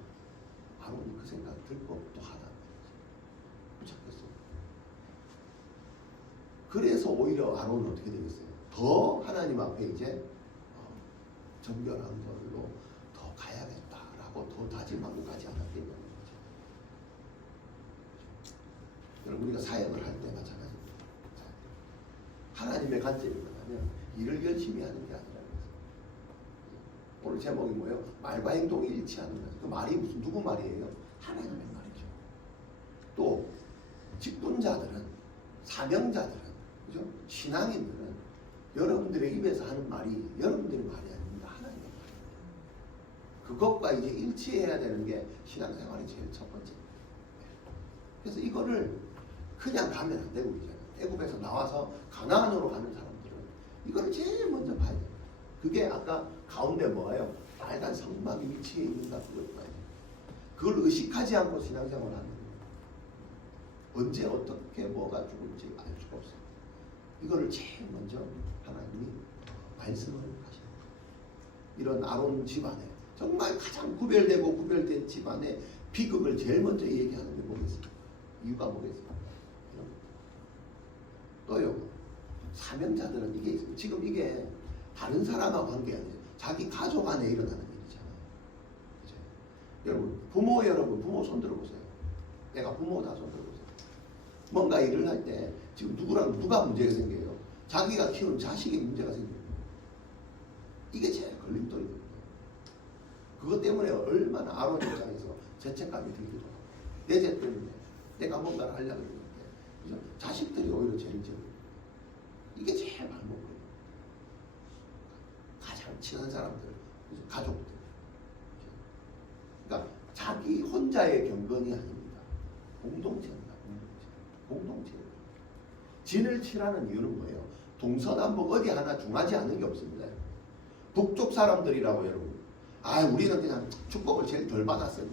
아론이 그 생각 들 법도 하다. 붙잡겠어. 그래서 오히려 아론은 어떻게 되겠어요? 더 하나님 앞에 이제 정결한 걸로 더 가야겠다라고 더 다짐하고 가지 않았겠냐는 거죠. 여러분 우리가 사역을 할 때 마찬가지입니다. 하나님의 관점이 뭐냐면 일을 열심히 하는 게 아니라 오늘 제목이 뭐예요? 말과 행동이 일치하는 거예요. 그 말이 무슨 누구 말이에요? 하나님의 말이죠. 또 직분자들은 사명자들은 그죠? 신앙인들은 여러분들의 입에서 하는 말이 여러분들의 말이 아닙니다. 하나님의 말이에요. 그것과 이제 일치해야 되는 게 신앙생활이 제일 첫 번째. 그래서 이거를 그냥 가면 안 되고 있잖아요. 애굽에서 나와서 가나안으로 가는 사람들은 이걸 제일 먼저 봐야 돼요. 그게 아까 가운데 뭐예요? 빨간 성막이 위치해 있는가 그걸 봐야 돼요. 그걸 의식하지 않고 신앙생활을 하는 거예요. 언제 어떻게 뭐가 죽을지 알 수가 없어요. 이거를 제일 먼저 하나님이 말씀을 하시는 거예요. 이런 아론 집안에 정말 가장 구별된 집안에 비극을 제일 먼저 얘기하는 게 뭐겠습니까? 이유가 뭐겠습니까? 또요, 사명자들은 이게 있어요. 지금 이게 다른 사람하고 관계 아니에요. 자기 가족 안에 일어나는 일이잖아요. 그죠? 여러분, 부모 손 들어보세요. 내가 부모다 손 들어보세요. 뭔가 일을 할 때 지금 누가 문제가 생겨요? 자기가 키운 자식이 문제가 생겨요. 이게 제일 걸림돌이거든요. 그것 때문에 얼마나 아론 입장에서 죄책감이 들기도 하고 내 죄 때문에 내가 뭔가를 하려고 했는데 자식들이 오히려 죄를 지어요. 이게 제일 발목이에요. 가장 친한 사람들, 가족들. 그러니까 자기 혼자의 경건이 아닙니다. 공동체입니다. 공동체. 진을 치라는 이유는 뭐예요? 동서남북 어디 하나 중하지 않는 게 없습니다. 북쪽 사람들이라고 여러분. 우리는 그냥 축복을 제일 덜 받았어요.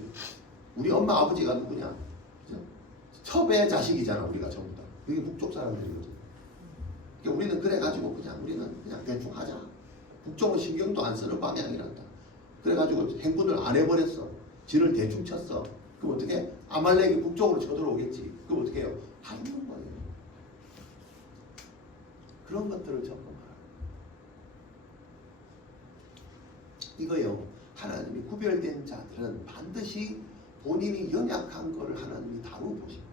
우리 엄마 아버지가 누구냐? 첩의 자식이잖아. 우리가 전부 다. 그게 북쪽 사람들이거든. 그러니까 우리는 그래가지고 우리는 그냥 대충 하자. 북쪽은 신경도 안 쓰는 방향이란다. 그래가지고 행군을 안 해버렸어. 진을 대충 쳤어. 그럼 어떻게? 아말렉이 북쪽으로 쳐들어오겠지. 그럼 어떻게 해요? 다 죽는 거예요. 그런 것들을 점검하라. 이거요. 하나님이 구별된 자들은 반드시 본인이 연약한 것을 하나님이 다루어 보십니다.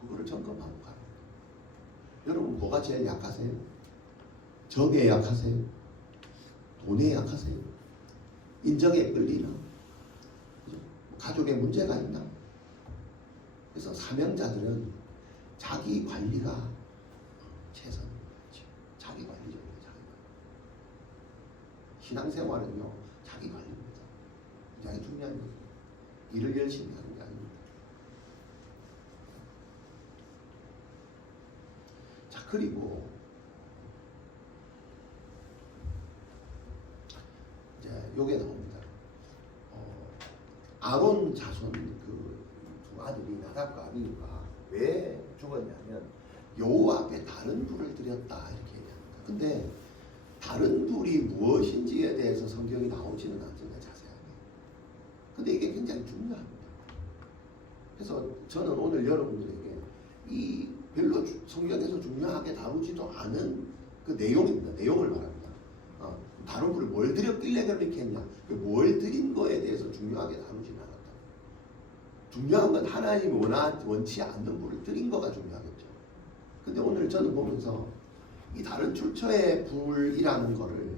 그거를 점검하고 가는 거예요. 여러분 뭐가 제일 약하세요? 정에 약하세요? 돈에 약하세요? 인정에 끌리나? 가족에 문제가 있나? 그래서 사명자들은 자기 관리가 최선입니다. 자기 관리죠. 신앙생활은요, 자기 관리입니다. 굉장히 중요한 거예요. 일을 열심히 하는 게 아닙니다. 자, 그리고 이제 요게 나옵니다. 아론 자손 그 두 아들이 나답과 아비후가 왜 죽었냐면 여호와 앞에 다른 불을 들였다 이렇게 얘기합니다. 근데 다른 불이 무엇인지에 대해서 성경이 나오지는 않습니다. 자세하게. 근데 이게 굉장히 중요합니다. 그래서 저는 오늘 여러분들에게 이 별로 성경에서 중요하게 다루지도 않은 그 내용입니다. 내용을 말합니다. 다른 불을 뭘 드렸길래 그렇게 했냐. 뭘 드린 거에 대해서 중요하게 다루지는 않았다. 중요한 건 하나님이 원치 않는 불을 드린 거가 중요하겠죠. 근데 오늘 저는 보면서 이 다른 출처의 불이라는 거를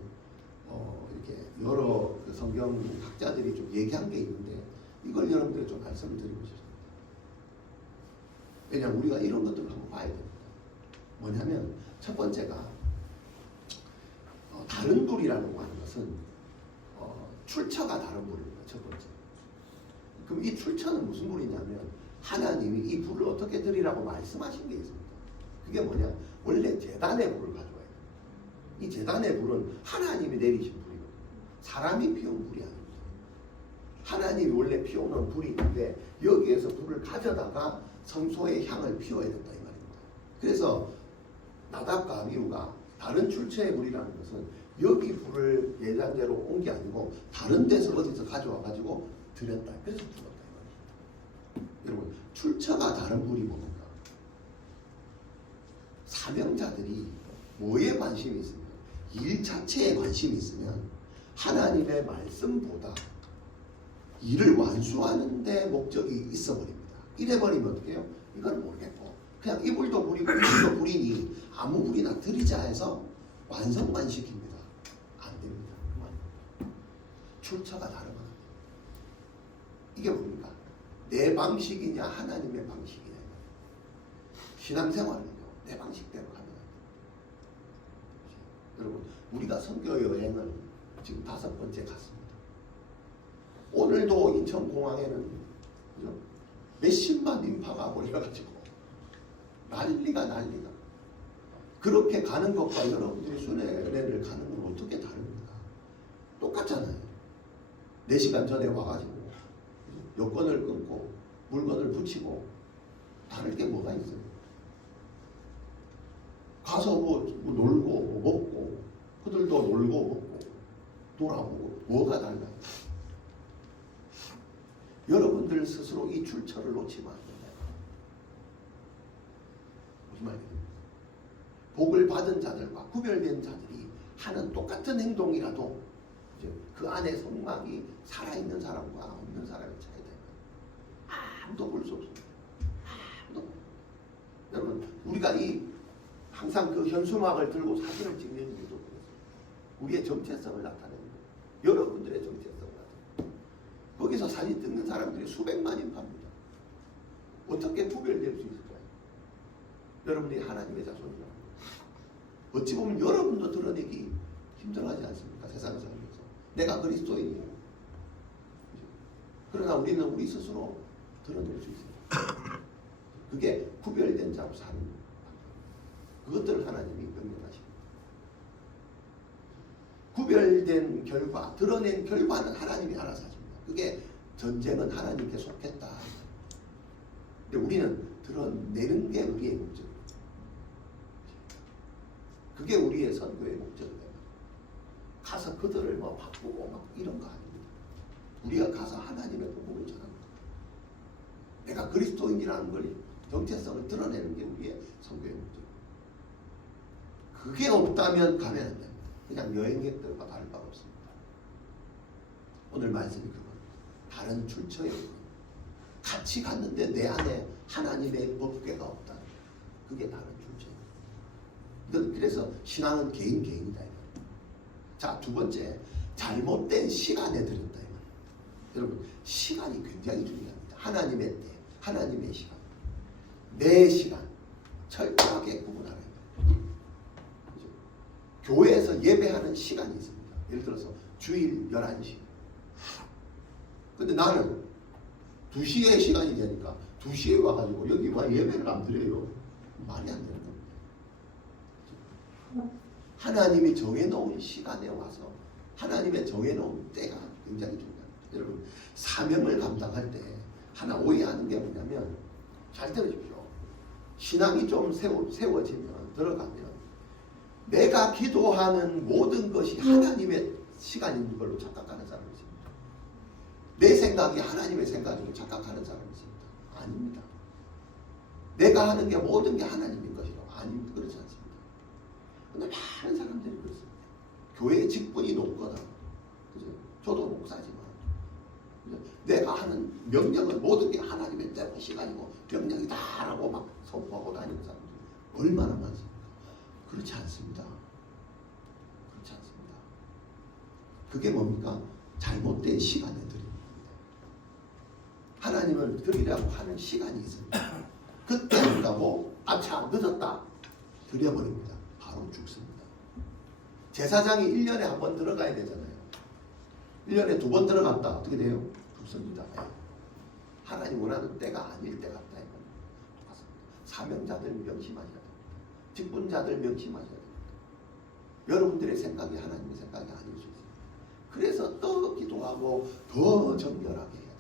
이렇게 여러 그 성경 학자들이 좀 얘기한 게 있는데 이걸 여러분들이 좀 말씀을 드리고 싶습니다. 왜냐하면 우리가 이런 것들을 한번 봐야 됩니다. 뭐냐면 첫 번째가 다른 불이라는 거 하는 것은 출처가 다른 불입니다. 첫 번째. 그럼 이 출처는 무슨 불이냐면 하나님이 이 불을 어떻게 드리라고 말씀하신 게 있습니다. 그게 뭐냐? 원래 제단의 불을 가져와야 돼요. 이 제단의 불은 하나님이 내리신 불이거든요. 사람이 피운 불이 아닙니다. 하나님이 원래 피우는 불이 있는데 여기에서 불을 가져다가 성소의 향을 피워야 된다 이 말입니다. 그래서 나답과 아비후가 다른 출처의 불이라는 것은 여기 불을 예단대로 온 게 아니고 다른 데서 어디서 가져와 가지고 드렸다. 그래서 죽었다 이 말입니다. 여러분 출처가 다른 불이 뭡니까? 사명자들이 뭐에 관심이 있으면 일 자체에 관심이 있으면 하나님의 말씀보다 일을 완수하는 데 목적이 있어버립니다. 이래버리면 어떻게 해요? 이건 모르겠고 그냥 이 불도 불이고 이 불도 불이니 아무 불이나 드리자 해서 완성만 시킵니다. 안 됩니다. 출처가 다르거든요. 이게 뭡니까? 내 방식이냐 하나님의 방식이냐. 신앙생활은요 내 방식대로 가면 안 돼요. 여러분 우리가 선교 여행을 지금 5번째 갔습니다. 오늘도 인천공항에는 몇십만 인파가 몰려가지고 난리가 그렇게 가는 것과 여러분들이 순회를 가는 건 어떻게 다릅니까? 똑같잖아요. 4시간 전에 와가지고 여권을 끊고 물건을 붙이고 다를 게 뭐가 있어요? 가서 뭐 놀고 뭐 먹고 그들도 놀고 먹고 돌아오고 뭐가 달라요? 여러분들 스스로 이 출처를 놓치면 안 된다. 무슨 말이에요? 복을 받은 자들과 구별된 자들이 하는 똑같은 행동이라도 그 안에 성막이 살아있는 사람과 없는 사람의 차이다. 아무도 볼 수 없습니다. 아무도. 여러분 우리가 항상 그 현수막을 들고 사진을 찍는 이유도 우리의 정체성을 나타내는 거예요. 여러분들의 정체성을 나타내는 거예요. 거기서 사진 찍는 사람들이 수백만인 겁니다. 어떻게 구별될 수 있을까요? 여러분이 하나님의 자손이라고. 어찌 보면 여러분도 드러내기 힘들어하지 않습니까? 세상에서 살면서. 내가 그리스도인이에요. 그러나 우리는 우리 스스로 드러낼 수 있어요. 그게 구별된 자로 사는 거예요. 그것들을 하나님이 명령하십니다. 구별된 결과, 드러낸 결과는 하나님이 알아서 하십니다. 그게 전쟁은 하나님께 속했다. 근데 우리는 드러내는 게 우리의 목적이에요. 그게 우리의 선교의 목적이에요. 가서 그들을 뭐 바꾸고 막 이런 거 아닙니다. 우리가 가서 하나님의 복음을 전하는 거예요. 내가 그리스도인이라는 걸 정체성을 드러내는 게 우리의 선교의 목적이에요. 그게 없다면 가면 안 됩니다. 그냥 여행객들과 다를 바가 없습니다. 오늘 말씀이 그겁니다. 다른 출처에 같이 갔는데 내 안에 하나님의 법궤가 없다. 그게 다른 출처예요. 그래서 신앙은 개인이다. 자, 두 번째, 잘못된 시간에 들였다. 여러분, 시간이 굉장히 중요합니다. 하나님의 때, 하나님의 시간, 내 시간 철저하게 구분하라. 교회에서 예배하는 시간이 있습니다. 예를 들어서 주일 11시. 근데 나는 2시에 시간이 되니까 2시에 와가지고 여기 와 예배를 안 드려요. 말이 안 되는 겁니다. 하나님이 정해놓은 시간에 와서 하나님의 정해놓은 때가 굉장히 중요합니다. 여러분 사명을 감당할 때 하나 오해하는 게 뭐냐면 잘 들으십시오. 신앙이 좀 세워지면 들어가면 내가 기도하는 모든 것이 하나님의 시간인 걸로 착각하는 사람이 있습니다. 내 생각이 하나님의 생각으로 착각하는 사람이 있습니다. 아닙니다. 내가 하는 게 모든 게 하나님인 것이라고. 아닙니다. 그렇지 않습니다. 근데 많은 사람들이 그렇습니다. 교회의 직분이 높거나, 그죠? 저도 목사지만, 그죠? 내가 하는 명령은 모든 게 하나님의 때고 시간이고 명령이다라고 막 선포하고 다니는 사람들이 얼마나 많습니까? 그렇지 않습니다. 그렇지 않습니다. 그게 뭡니까? 잘못된 시간에 드립니다. 하나님을 드리라고 하는 시간이 있습니다. 그때 한다고 아차 늦었다 드려버립니다. 바로 죽습니다. 제사장이 1년에 한 번 들어가야 되잖아요. 1년에 2번 들어갔다 어떻게 돼요? 죽습니다. 하나님 원하는 때가 아닐 때 같다. 사명자들 명심하셔야 됩니다. 직분자들 명심하셔야 됩니다. 여러분들의 생각이 하나님의 생각이 아닐 수 있습니다. 그래서 더 기도하고 더 정결하게 해야 됩니다.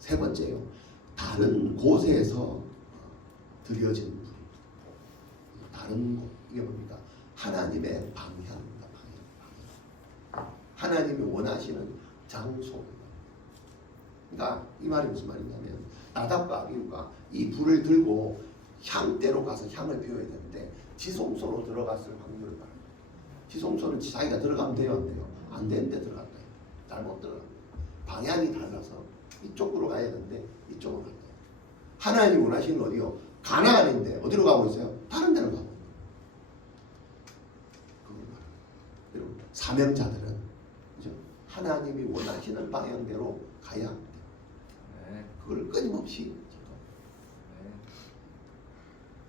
세 번째요. 다른 곳에서 드려진 분. 다른 곳. 이게 뭡니까? 하나님의 방향입니다. 방향. 하나님이 원하시는 장소입니다. 그러니까 이 말이 무슨 말이냐면 나답과 아비후가 이 불을 들고 향대로 가서 향을 피워야 되는데 지성소로 들어갔을 확률을 말합니다. 지성소는 자기가 들어가면 돼요, 안 돼요? 안 되는데 들어갔다. 잘못 들어갑니다. 방향이 달라서 이쪽으로 가야 되는데 이쪽으로 간다. 하나님이 원하시는 어디요? 가나안인데 어디로 가고 있어요? 다른 데로 가고 있는 거예요. 그걸 말합니다. 여러분 사명자들은 그죠? 하나님이 원하시는 방향대로 가야 합니다. 그걸 끊임없이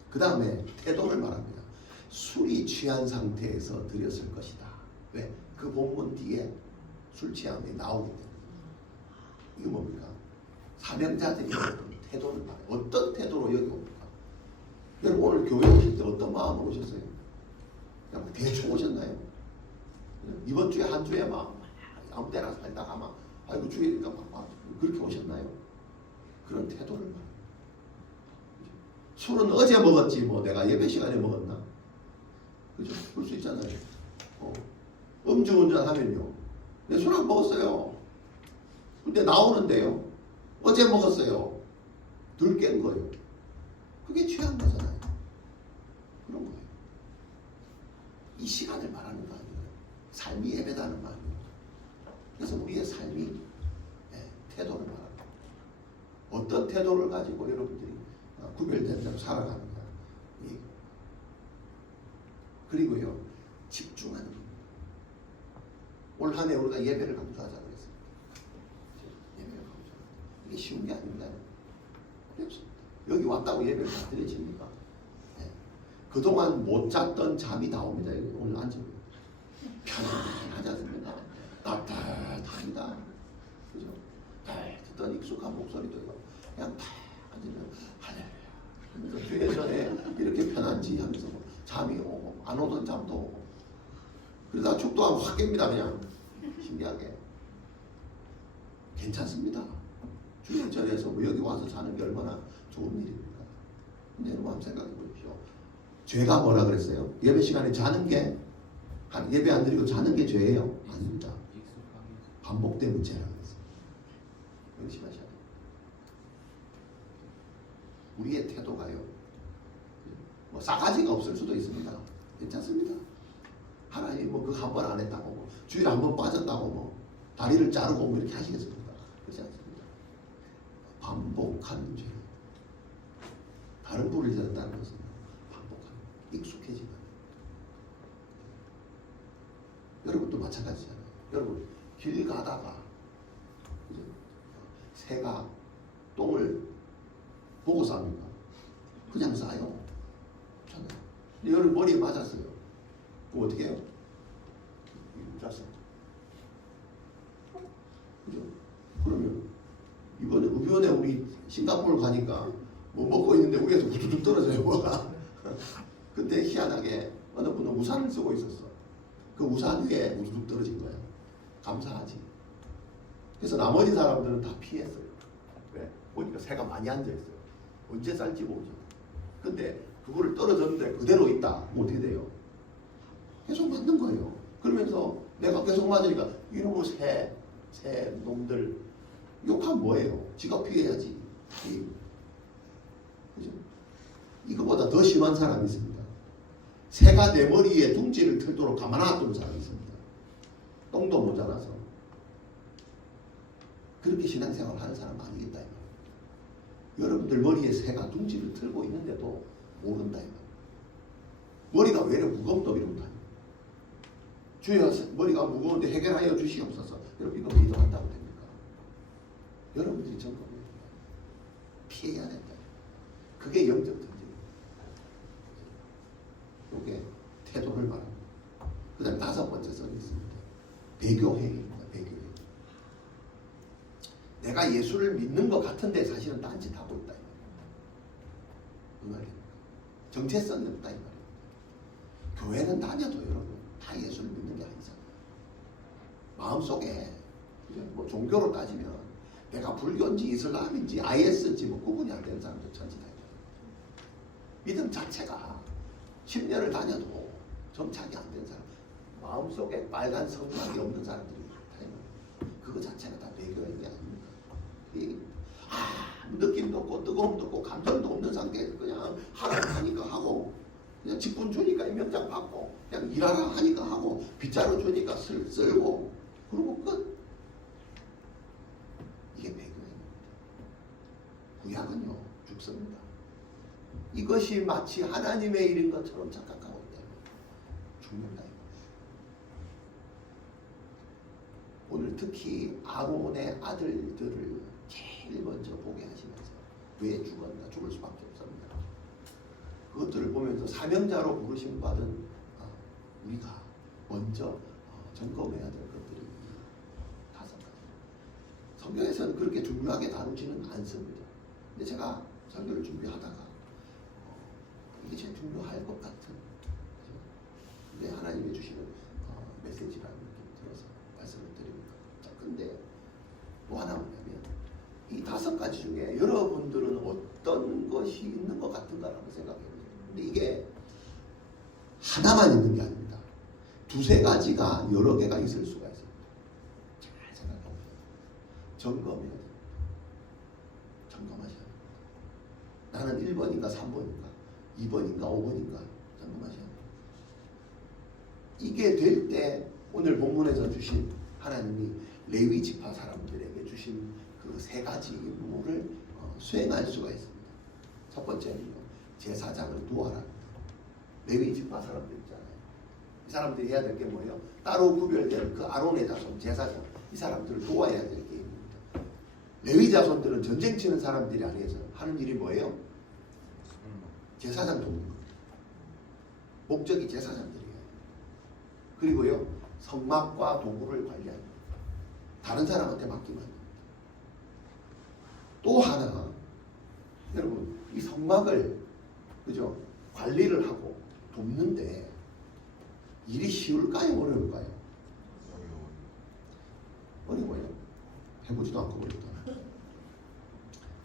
그 다음에 태도를 말합니다. 술이 취한 상태에서 드렸을 것이다. 왜? 그 본문 뒤에 술 취함이 나오기 때문에. 이거 뭡니까? 사명자들이 태도를 말해요. 어떤 태도로 여기 옵니까? 여러분 오늘 교회 오실 때 어떤 마음으로 오셨어요? 그냥 뭐 대충 오셨나요? 이번 주에 한 주에 막 아무 때나 살다가 막 아이고 주일이니까 막 그렇게 오셨나요? 그런 태도를 말합니다. 술은 어제 먹었지 뭐 내가 예배 시간에 먹었나? 그죠? 그럴 수 있잖아요. 음주운전하면요. 내 술 안 먹었어요. 근데 나오는데요. 어제 먹었어요. 덜 깬 거예요. 그게 취한 거잖아요. 그런 거예요. 이 시간을 말하는 거 아니에요. 삶이 예배다는 거 아니에요. 그래서 우리의 삶이 태도를 말합니다. 어떤 태도를 가지고 여러분들이 구별된 대로 살아가는가. 그리고요, 집중하는 겁니다. 올 한 해 우리가 예배를 강조하자고 했습니다. 예배를 강조하자. 이게 쉬운 게 아닙니다. 어렵습니다. 여기 왔다고 예배를 다 드려집니까? 네. 그동안 못 잤던 잠이 다 옵니다. 여기 오늘 앉으면 편안하지 않습니까? 따뜻합니다. 그죠? 듣던 익숙한 목소리도 그냥 탁 앉으면 할렐루야. 주의 전에 이렇게 편한지 하면서 잠이 오고 안 오던 잠도 오고 그러다 축도하면 확 깹니다. 그냥 신기하게 괜찮습니다. 주의 전에서 뭐 여기 와서 자는 게 얼마나 좋은 일입니까? 근데 여러분 한번 생각해 보십시오. 죄가 뭐라 그랬어요? 예배 시간에 자는 게 예배 안 드리고 자는 게 죄예요? 아닙니다. 반복되는 죄라고 했어요. 명심하셔야 돼요. 우리의 태도가요. 뭐 싸가지가 없을 수도 있습니다. 괜찮습니다. 하나님 뭐 그거 한 번 안 했다고 뭐 주일에 한 번 빠졌다고 뭐 다리를 자르고 뭐 이렇게 하시겠습니까? 그렇지 않습니다. 반복하는 죄. 다른 불을 지었다는 것은 반복하는 익숙해지는. 여러분도 마찬가지잖아요. 여러분 길 가다가 새가 똥을 보고 쌉니까? 그냥 싸요. 근데 여러분 머리에 맞았어요. 그럼 어떻게 해요? 짰어요. 그죠? 그러면 이번에 우리 싱가포르 가니까 뭐 먹고 있는데 위에서 우두둑 떨어져요. 뭐가. 근데 희한하게 어느 분은 우산을 쓰고 있었어. 그 우산 위에 우두둑 떨어진 거야. 감사하지. 그래서 나머지 사람들은 다 피했어요. 왜? 보니까 새가 많이 앉아있어요. 언제 쌀지 모르죠. 근데 그거를 떨어졌는데 그대로 있다. 어떻게 돼요? 계속 맞는 거예요. 그러면서 내가 계속 맞으니까 이놈의 새 놈들 욕하면 뭐예요? 지가 피해야지. 그죠? 이거보다 더 심한 사람이 있습니다. 새가 내 머리에 둥지를 틀도록 가만 놔두는 사람이 있습니다. 똥도 모자라서. 그렇게 신앙생활을 하는 사람 아니겠다. 여러분들 머리에 새가 둥지를 틀고 있는데도 모른다. 머리가 왜 이렇게 무겁다 이런다. 주여 머리가 무거운데 해결하여 주시옵소서. 여러분 이거 믿어한다고 됩니까? 여러분들이 점검해야 된다. 피해야 된다. 그게 영적 전쟁입니다. 이게 태도를 말합니다. 그 다음 5번째 썰이 있습니다. 배교행위입니다. 배교행위. 내가 예수를 믿는 것 같은데 사실은 딴짓하고 있다. 그 말입니다. 정체성이 없다 이 말입니다. 교회는 다녀도 여러분 다 예수를 믿는 게 아니잖아요. 마음속에 뭐 종교로 따지면 내가 불교인지 이슬람인지 IS인지 뭐 구분이 안 되는 사람들 천지다. 믿음 자체가 10년을 다녀도 정착이 안 된 사람, 마음속에 빨간 성막이 없는 사람들이 많다. 그거 자체가 다 배교인 게 아닙니다. 느낌도 없고 뜨거움도 없고 감정도 없는 상태에서 그냥 하라고 하니까 하고 그냥 직분 주니까 임명장 받고 그냥 일하라 하니까 하고 빗자루 주니까 쓸고 그러고 끝. 이게 배교입니다. 구약은요 죽습니다. 이것이 마치 하나님의 일인 것처럼 착각하고 있다. 죽는다. 오늘 특히 아론의 아들들을 제일 먼저 보게 하시면서 왜 죽었나 죽을 수밖에 없습니다. 그것들을 보면서 사명자로 부르심 받은 우리가 먼저 점검해야 될 것들이 5가지. 성경에서는 그렇게 중요하게 다루지는 않습니다. 근데 제가 설교를 준비하다가 중요할 것 같은 그게 하나님이 주시는 메시지라는 느낌이 들어서 말씀을 드립니다. 자, 근데 또 하나 뭐냐면 이 5가지 중에 여러분들은 어떤 것이 있는 것 같은가라고 생각해보세요. 근데 이게 하나만 있는 게 아닙니다. 2-3가지가 여러 개가 있을 수가 있어요. 잘 생각해보세요. 점검해야 돼요. 점검하셔야 돼요. 나는 1번인가 3번인가 2번인가 5번인가 점검하셔야 돼요. 이게 될 때 오늘 본문에서 주신 하나님이 레위 지파 사람들에게 주신 그 3가지 임무를 수행할 수가 있습니다. 첫 번째는요, 제사장을 도와라. 레위 지파 사람들 있잖아요. 이 사람들이 해야 될 게 뭐예요? 따로 구별된 그 아론의 자손 제사장, 이 사람들을 도와야 될 게 있습니다. 레위 자손들은 전쟁 치는 사람들이 아니어서 하는 일이 뭐예요? 제사장 돕는 거예요. 목적이 제사장들이에요. 그리고요, 성막과 도구를 관리하는 거예요. 다른 사람한테 맡기면 합니다. 또 하나, 여러분, 이 성막을 그죠? 관리를 하고 돕는데 일이 쉬울까요? 어려울까요? 어려워요. 해보지도 않고 어렵다.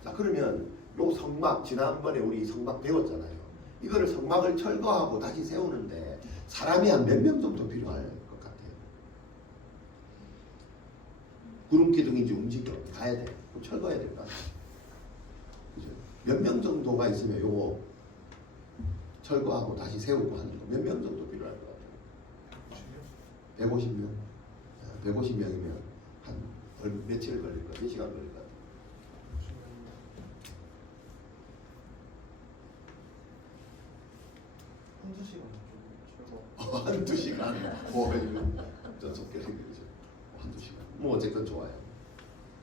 자, 그러면 요 성막, 지난번에 우리 성막 배웠잖아요. 이거를 성막을 철거하고 다시 세우는데 사람이 한 몇 명 정도 필요할 것 같아요? 구름 기둥인지 움직여 가야 돼. 그럼 철거해야 될 것 같아요. 그죠? 몇 명 정도가 있으면 요거 철거하고 다시 세우고 하는 거 몇 명 정도 필요할 것 같아요? 150명? 150명이면 한 며칠 걸릴까? 몇 시간 걸릴까? 한두 시간. 저 속게 생기죠. 한두 시간. 뭐 어쨌든 좋아요.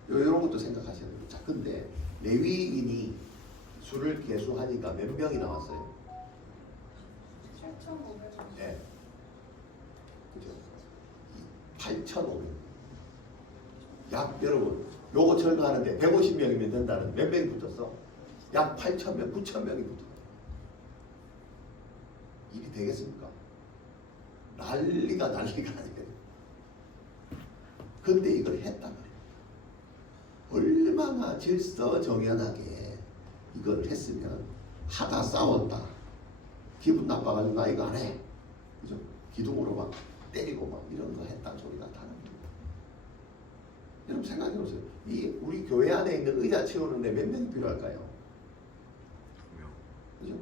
이런 것도 생각하셔야 됩니다. 자, 근데 레위인이 수를 계수하니까 몇 명이 나왔어요? 7,500원. 네. 그죠? 8,500. 약 여러분, 요거 철거하는데 150명이면 된다는 몇 명이 붙었어? 약 8,000명, 9,000명이 붙어. 일이 되겠습니까? 난리가 아니거든요. 근데 이걸 했단 말이에요. 얼마나 질서정연하게 이걸 했으면 하다 싸웠다. 기분 나빠가지고 나 이거 안 해. 그죠? 기둥으로 막 때리고 막 이런 거 했단 소리가 다른 거예요. 여러분 생각해보세요. 이 우리 교회 안에 있는 의자 치우는데 몇 명이 필요할까요? 그죠?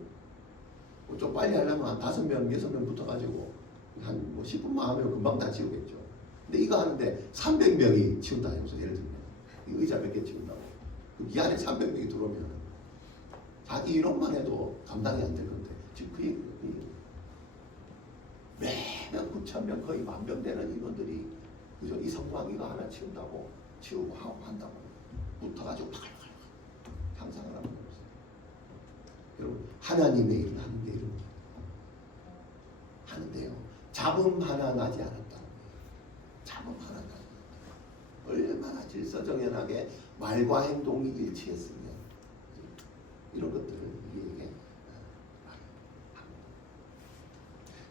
좀 빨리 하려면 한 5명, 6명 붙어가지고 한 뭐 10분만 하면 금방 다 치우겠죠. 근데 이거 하는데 300명이 치운다 해보세요. 예를 들면 이 의자 몇 개 치운다고. 이 안에 300명이 들어오면 자기 인원만 해도 감당이 안 될 건데 지금 그 얘기 매년 9,000명 거의 10,000명 되는 인원들이 그죠? 이 성막 이거 하나 치운다고 치우고 하고 한다고 붙어가지고 팔팔팔 상상을 하는 거예요. 여러분 하나님의 일을 하는 게 이런 거예요. 하는데요. 잡음 하나 나지 않았다는 거예요. 잡음 하나 나지 않았다. 얼마나 질서정연하게 말과 행동이 일치했으면 이런 것들을 우리에게 합니다.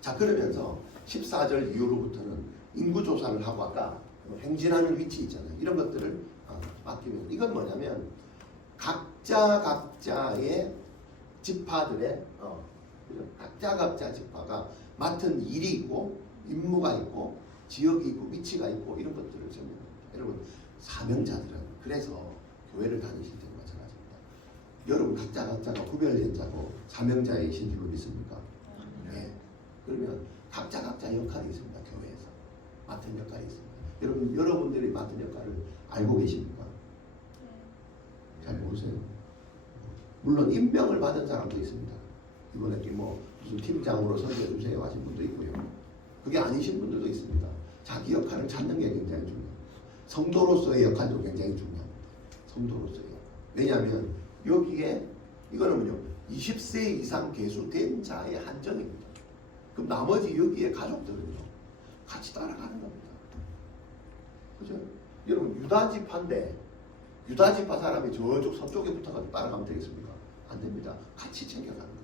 자, 그러면서 14절 이후로부터는 인구조사를 하고 아까 행진하는 위치 있잖아요. 이런 것들을 맡기면 이건 뭐냐면 각자의 지파들의 각자 지파가 맡은 일이 있고 임무가 있고 지역이 있고 위치가 있고 이런 것들을 설명합니다. 여러분 사명자들은 그래서 교회를 다니실 때는 마찬가지입니다. 여러분 각자가 구별된 자고 사명자이신 줄 믿습니까? 네. 그러면 각자 역할이 있습니다. 교회에서 맡은 역할이 있습니다. 여러분들이 맡은 역할을 알고 계십니까? 잘 모르세요. 물론 임명을 받은 사람도 있습니다. 이번에 뭐 무슨 팀장으로 선대해 주세요 하신 분도 있고요. 그게 아니신 분들도 있습니다. 자기 역할을 찾는 게 굉장히 중요합니다. 성도로서의 역할도 굉장히 중요합니다. 성도로서의. 왜냐하면 여기에 이거는 뭐요? 20세 이상 계수된 자의 한정입니다. 그럼 나머지 여기에 가족들은요 같이 따라가는 겁니다. 그죠? 여러분 유다지파인데 유다지파 사람이 저쪽 서쪽에 붙어가지고 따라가면 되겠습니까? 안 됩니다. 같이 챙겨가는 거예요.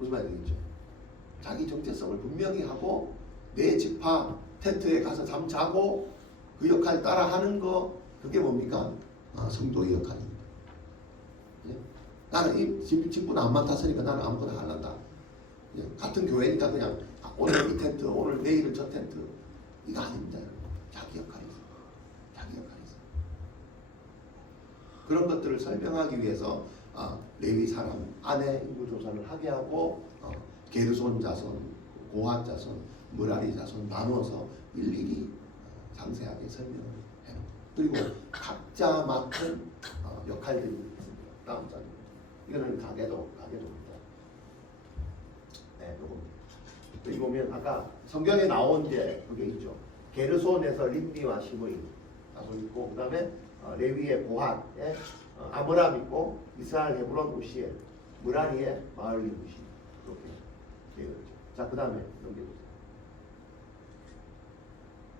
무슨 말이겠죠? 자기 정체성을 분명히 하고 내 지파 텐트에 가서 잠 자고 그 역할 따라 하는 거 그게 뭡니까? 성도의 역할입니다. 예? 나는 이 직분은 안 맡았으니까 나는 아무거나 하란다. 예? 같은 교회니까 그냥 오늘 이 텐트, 오늘 내일은 저 텐트 이거 아닙니다. 자기 역할이 있어요. 자기 역할이 있어요. 그런 것들을 설명하기 위해서 레위 사람 안에 인구 조사를 하게 하고 게르손 자손, 고핫 자손, 므라리 자손 나눠서 일일이 상세하게 설명을 해요. 그리고 각자 맡은 역할들이 있습니다. 다음 장 이거는 가계도입니다. 네, 요겁니다. 여기 보면 아까 성경에 나온 게 그게 있죠. 게르손에서 림니와 시므이 자손 있고, 그다음에 레위의 고핫에 아므람 있고, 이스라엘 헤브론 우시엘, 므라리의 마을리 우시 이렇게 되어 있죠. 자, 그다음에 넘겨보세요.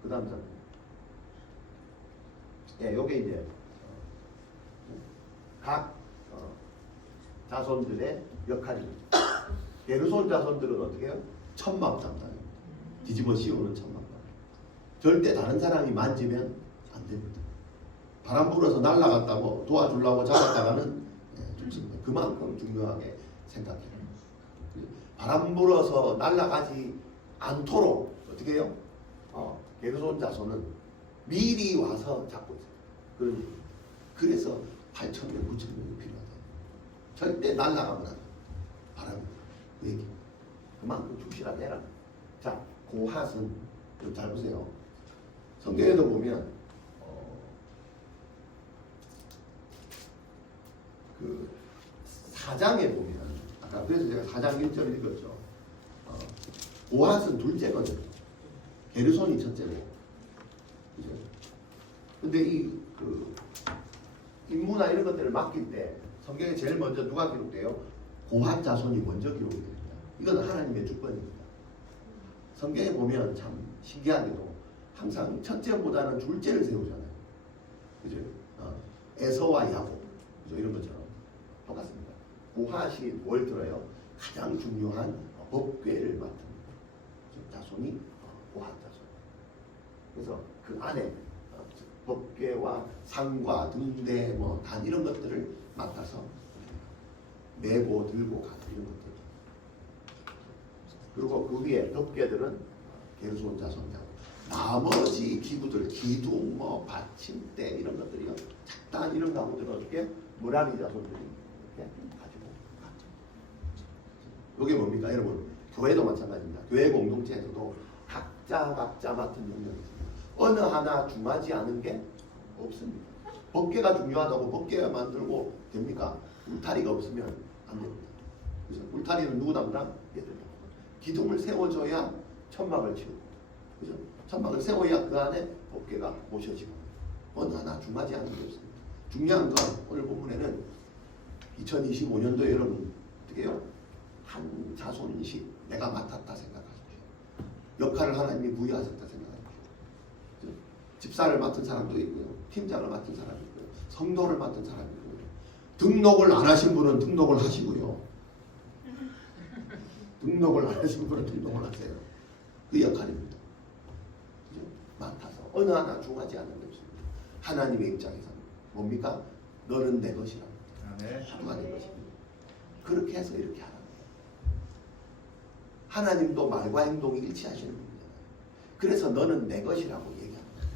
그다음 장. 예, 요게 이제 각 자손들의 역할입니다. 게르손 자손들은 어떻게 해요? 천막 담당입니다. 뒤집어 씌우는 천막 담당. 절대 다른 사람이 만지면 안 됩니다. 바람 불어서 날아갔다고 도와주려고 잡았다가는 죽습니다. 그만큼 중요하게 생각해요. 바람 불어서 날아가지 않도록 어떻게 해요? 게르손 자손은 미리 와서 잡고 있어요. 그래서 8,000명, 9,000명이 필요하다. 절대 날아가면 안 돼. 바람 얘기. 그만큼 충실하게 해라. 자, 고핫은 잘 보세요. 성경에도 보면 그 4장에 보면 아까 그래서 제가 4장 1절 읽었죠. 고핫은 둘째거든요. 게르손이 첫째고. 그죠? 근데 그 임무나 이런 것들을 맡길 때 성경에 제일 먼저 누가 기록돼요? 고핫 자손이 먼저 기록이 됩니다. 이건 하나님의 주권입니다. 성경에 보면 참 신기하게도 항상 첫째보다는 둘째를 세우잖아요. 그죠? 에서와 야곱, 그죠? 이런 것처럼 똑같습니다. 고핫이 뭘 들어요? 가장 중요한 법궤를 맡습니다. 자손이 고핫 자손. 그래서 그 안에 법궤와 상과 등대, 단 이런 것들을 맡아서 메고 들고 가는 이런 것들. 그리고 그 위에 법궤들은 게르손 자손이고, 나머지 기구들, 기둥, 받침대 이런 것들이요. 작단 이런 가구들은 어떻게 므라리 자손들이 이렇게 가지고 갔죠. 이게 뭡니까, 여러분? 교회도 마찬가지입니다. 교회 공동체에서도 각자 맡은 영역이 있습니다. 어느 하나 중하지 않은 게 없습니다. 법궤가 중요하다고 법궤 만들고 됩니까? 울타리가 없으면 안 됩니다. 그래서 울타리는 누구 담당? 얘들. 기둥을 세워줘야 천막을 치우고, 그죠? 천막을 세워야 그 안에 법궤가 모셔지고, 어느 하나 중하지 않은 게 없습니다. 중요한 건 오늘 본문에는 2025년도에 여러분 어떻게 해요? 한 자손씩 내가 맡았다 생각하십시오. 역할을 하나님이 부여하셨다 생각하십시오. 집사를 맡은 사람도 있고요, 팀장을 맡은 사람이 있고요, 성도를 맡은 사람이 있고요. 등록을 안 하신 분은 등록을 하시고요. 등록을 안 하신 분은 등록을 하세요. 그 역할입니다. 그죠? 맡아서 어느 하나 중하지 않는 게 없습니다. 하나님의 입장에서는 뭡니까? 너는 내 것이랍니다. 누가 내 것입니다. 그렇게 해서 이렇게 하는 거예요. 하나님도 말과 행동이 일치하시는 분이잖아요. 그래서 너는 내 것이라고 얘기합니다.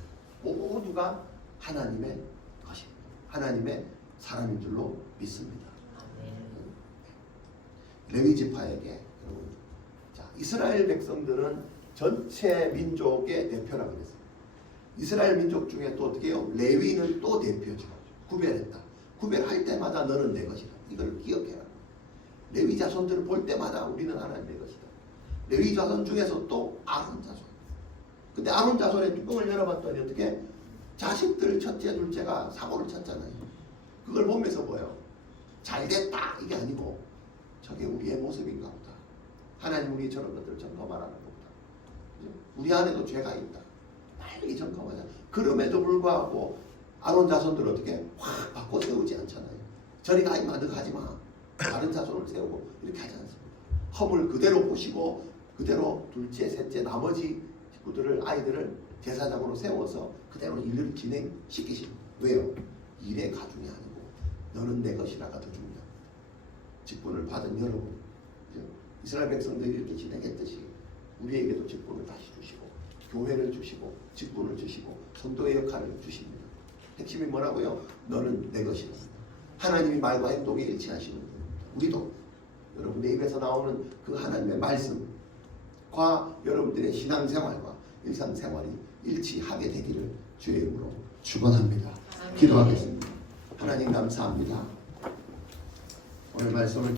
모두가 하나님의 것입니다. 하나님의 사람인 줄로 믿습니다. 레위 지파에게, 자, 이스라엘 백성들은 전체 민족의 대표라고 그랬어요. 이스라엘 민족 중에 또 어떻게 해요? 레위는 또 대표죠. 구별했다. 구별할 때마다 너는 내 것이다. 이걸 기억해라. 레위 자손들을 볼 때마다 우리는 하나님의 것이다. 레위 자손 중에서 또 아론 자손. 근데 아론 자손의 뚜껑을 열어봤더니 어떻게? 자식들 첫째, 둘째가 사고를 쳤잖아요. 그걸 보면서 뭐예요? 잘됐다 이게 아니고 저게 우리의 모습인가 보다. 하나님 우리 저런 것들을 점검하라는 겁니다. 우리 안에도 죄가 있다. 빨리 점검하자. 그럼에도 불구하고 아론 자손들 어떻게 확 바꿔 세우지 않잖아요. 저리 가 임마, 너 가지 마. 다른 자손을 세우고 이렇게 하지 않습니다. 허물 그대로 보시고 그대로 둘째, 셋째, 나머지 식구들을 아이들을 제사장으로 세워서 그대로 일을 진행시키신. 왜요? 일의 가중이 아니고 너는 내 것이라가 더 중요한. 직분을 받은 여러분, 이스라엘 백성들이 이렇게 진행했듯이 우리에게도 직분을 다시 주시고 교회를 주시고 직분을 주시고 선도의 역할을 주십니다. 핵심이 뭐라고요? 너는 내 것이다. 하나님이 말과 행동에 일치하시는 겁니다. 우리도 여러분의 입에서 나오는 그 하나님의 말씀과 여러분들의 신앙생활과 일상생활이 일치하게 되기를 주의 이름으로 축원합니다. 기도하겠습니다. 하나님 감사합니다. 오늘 말씀을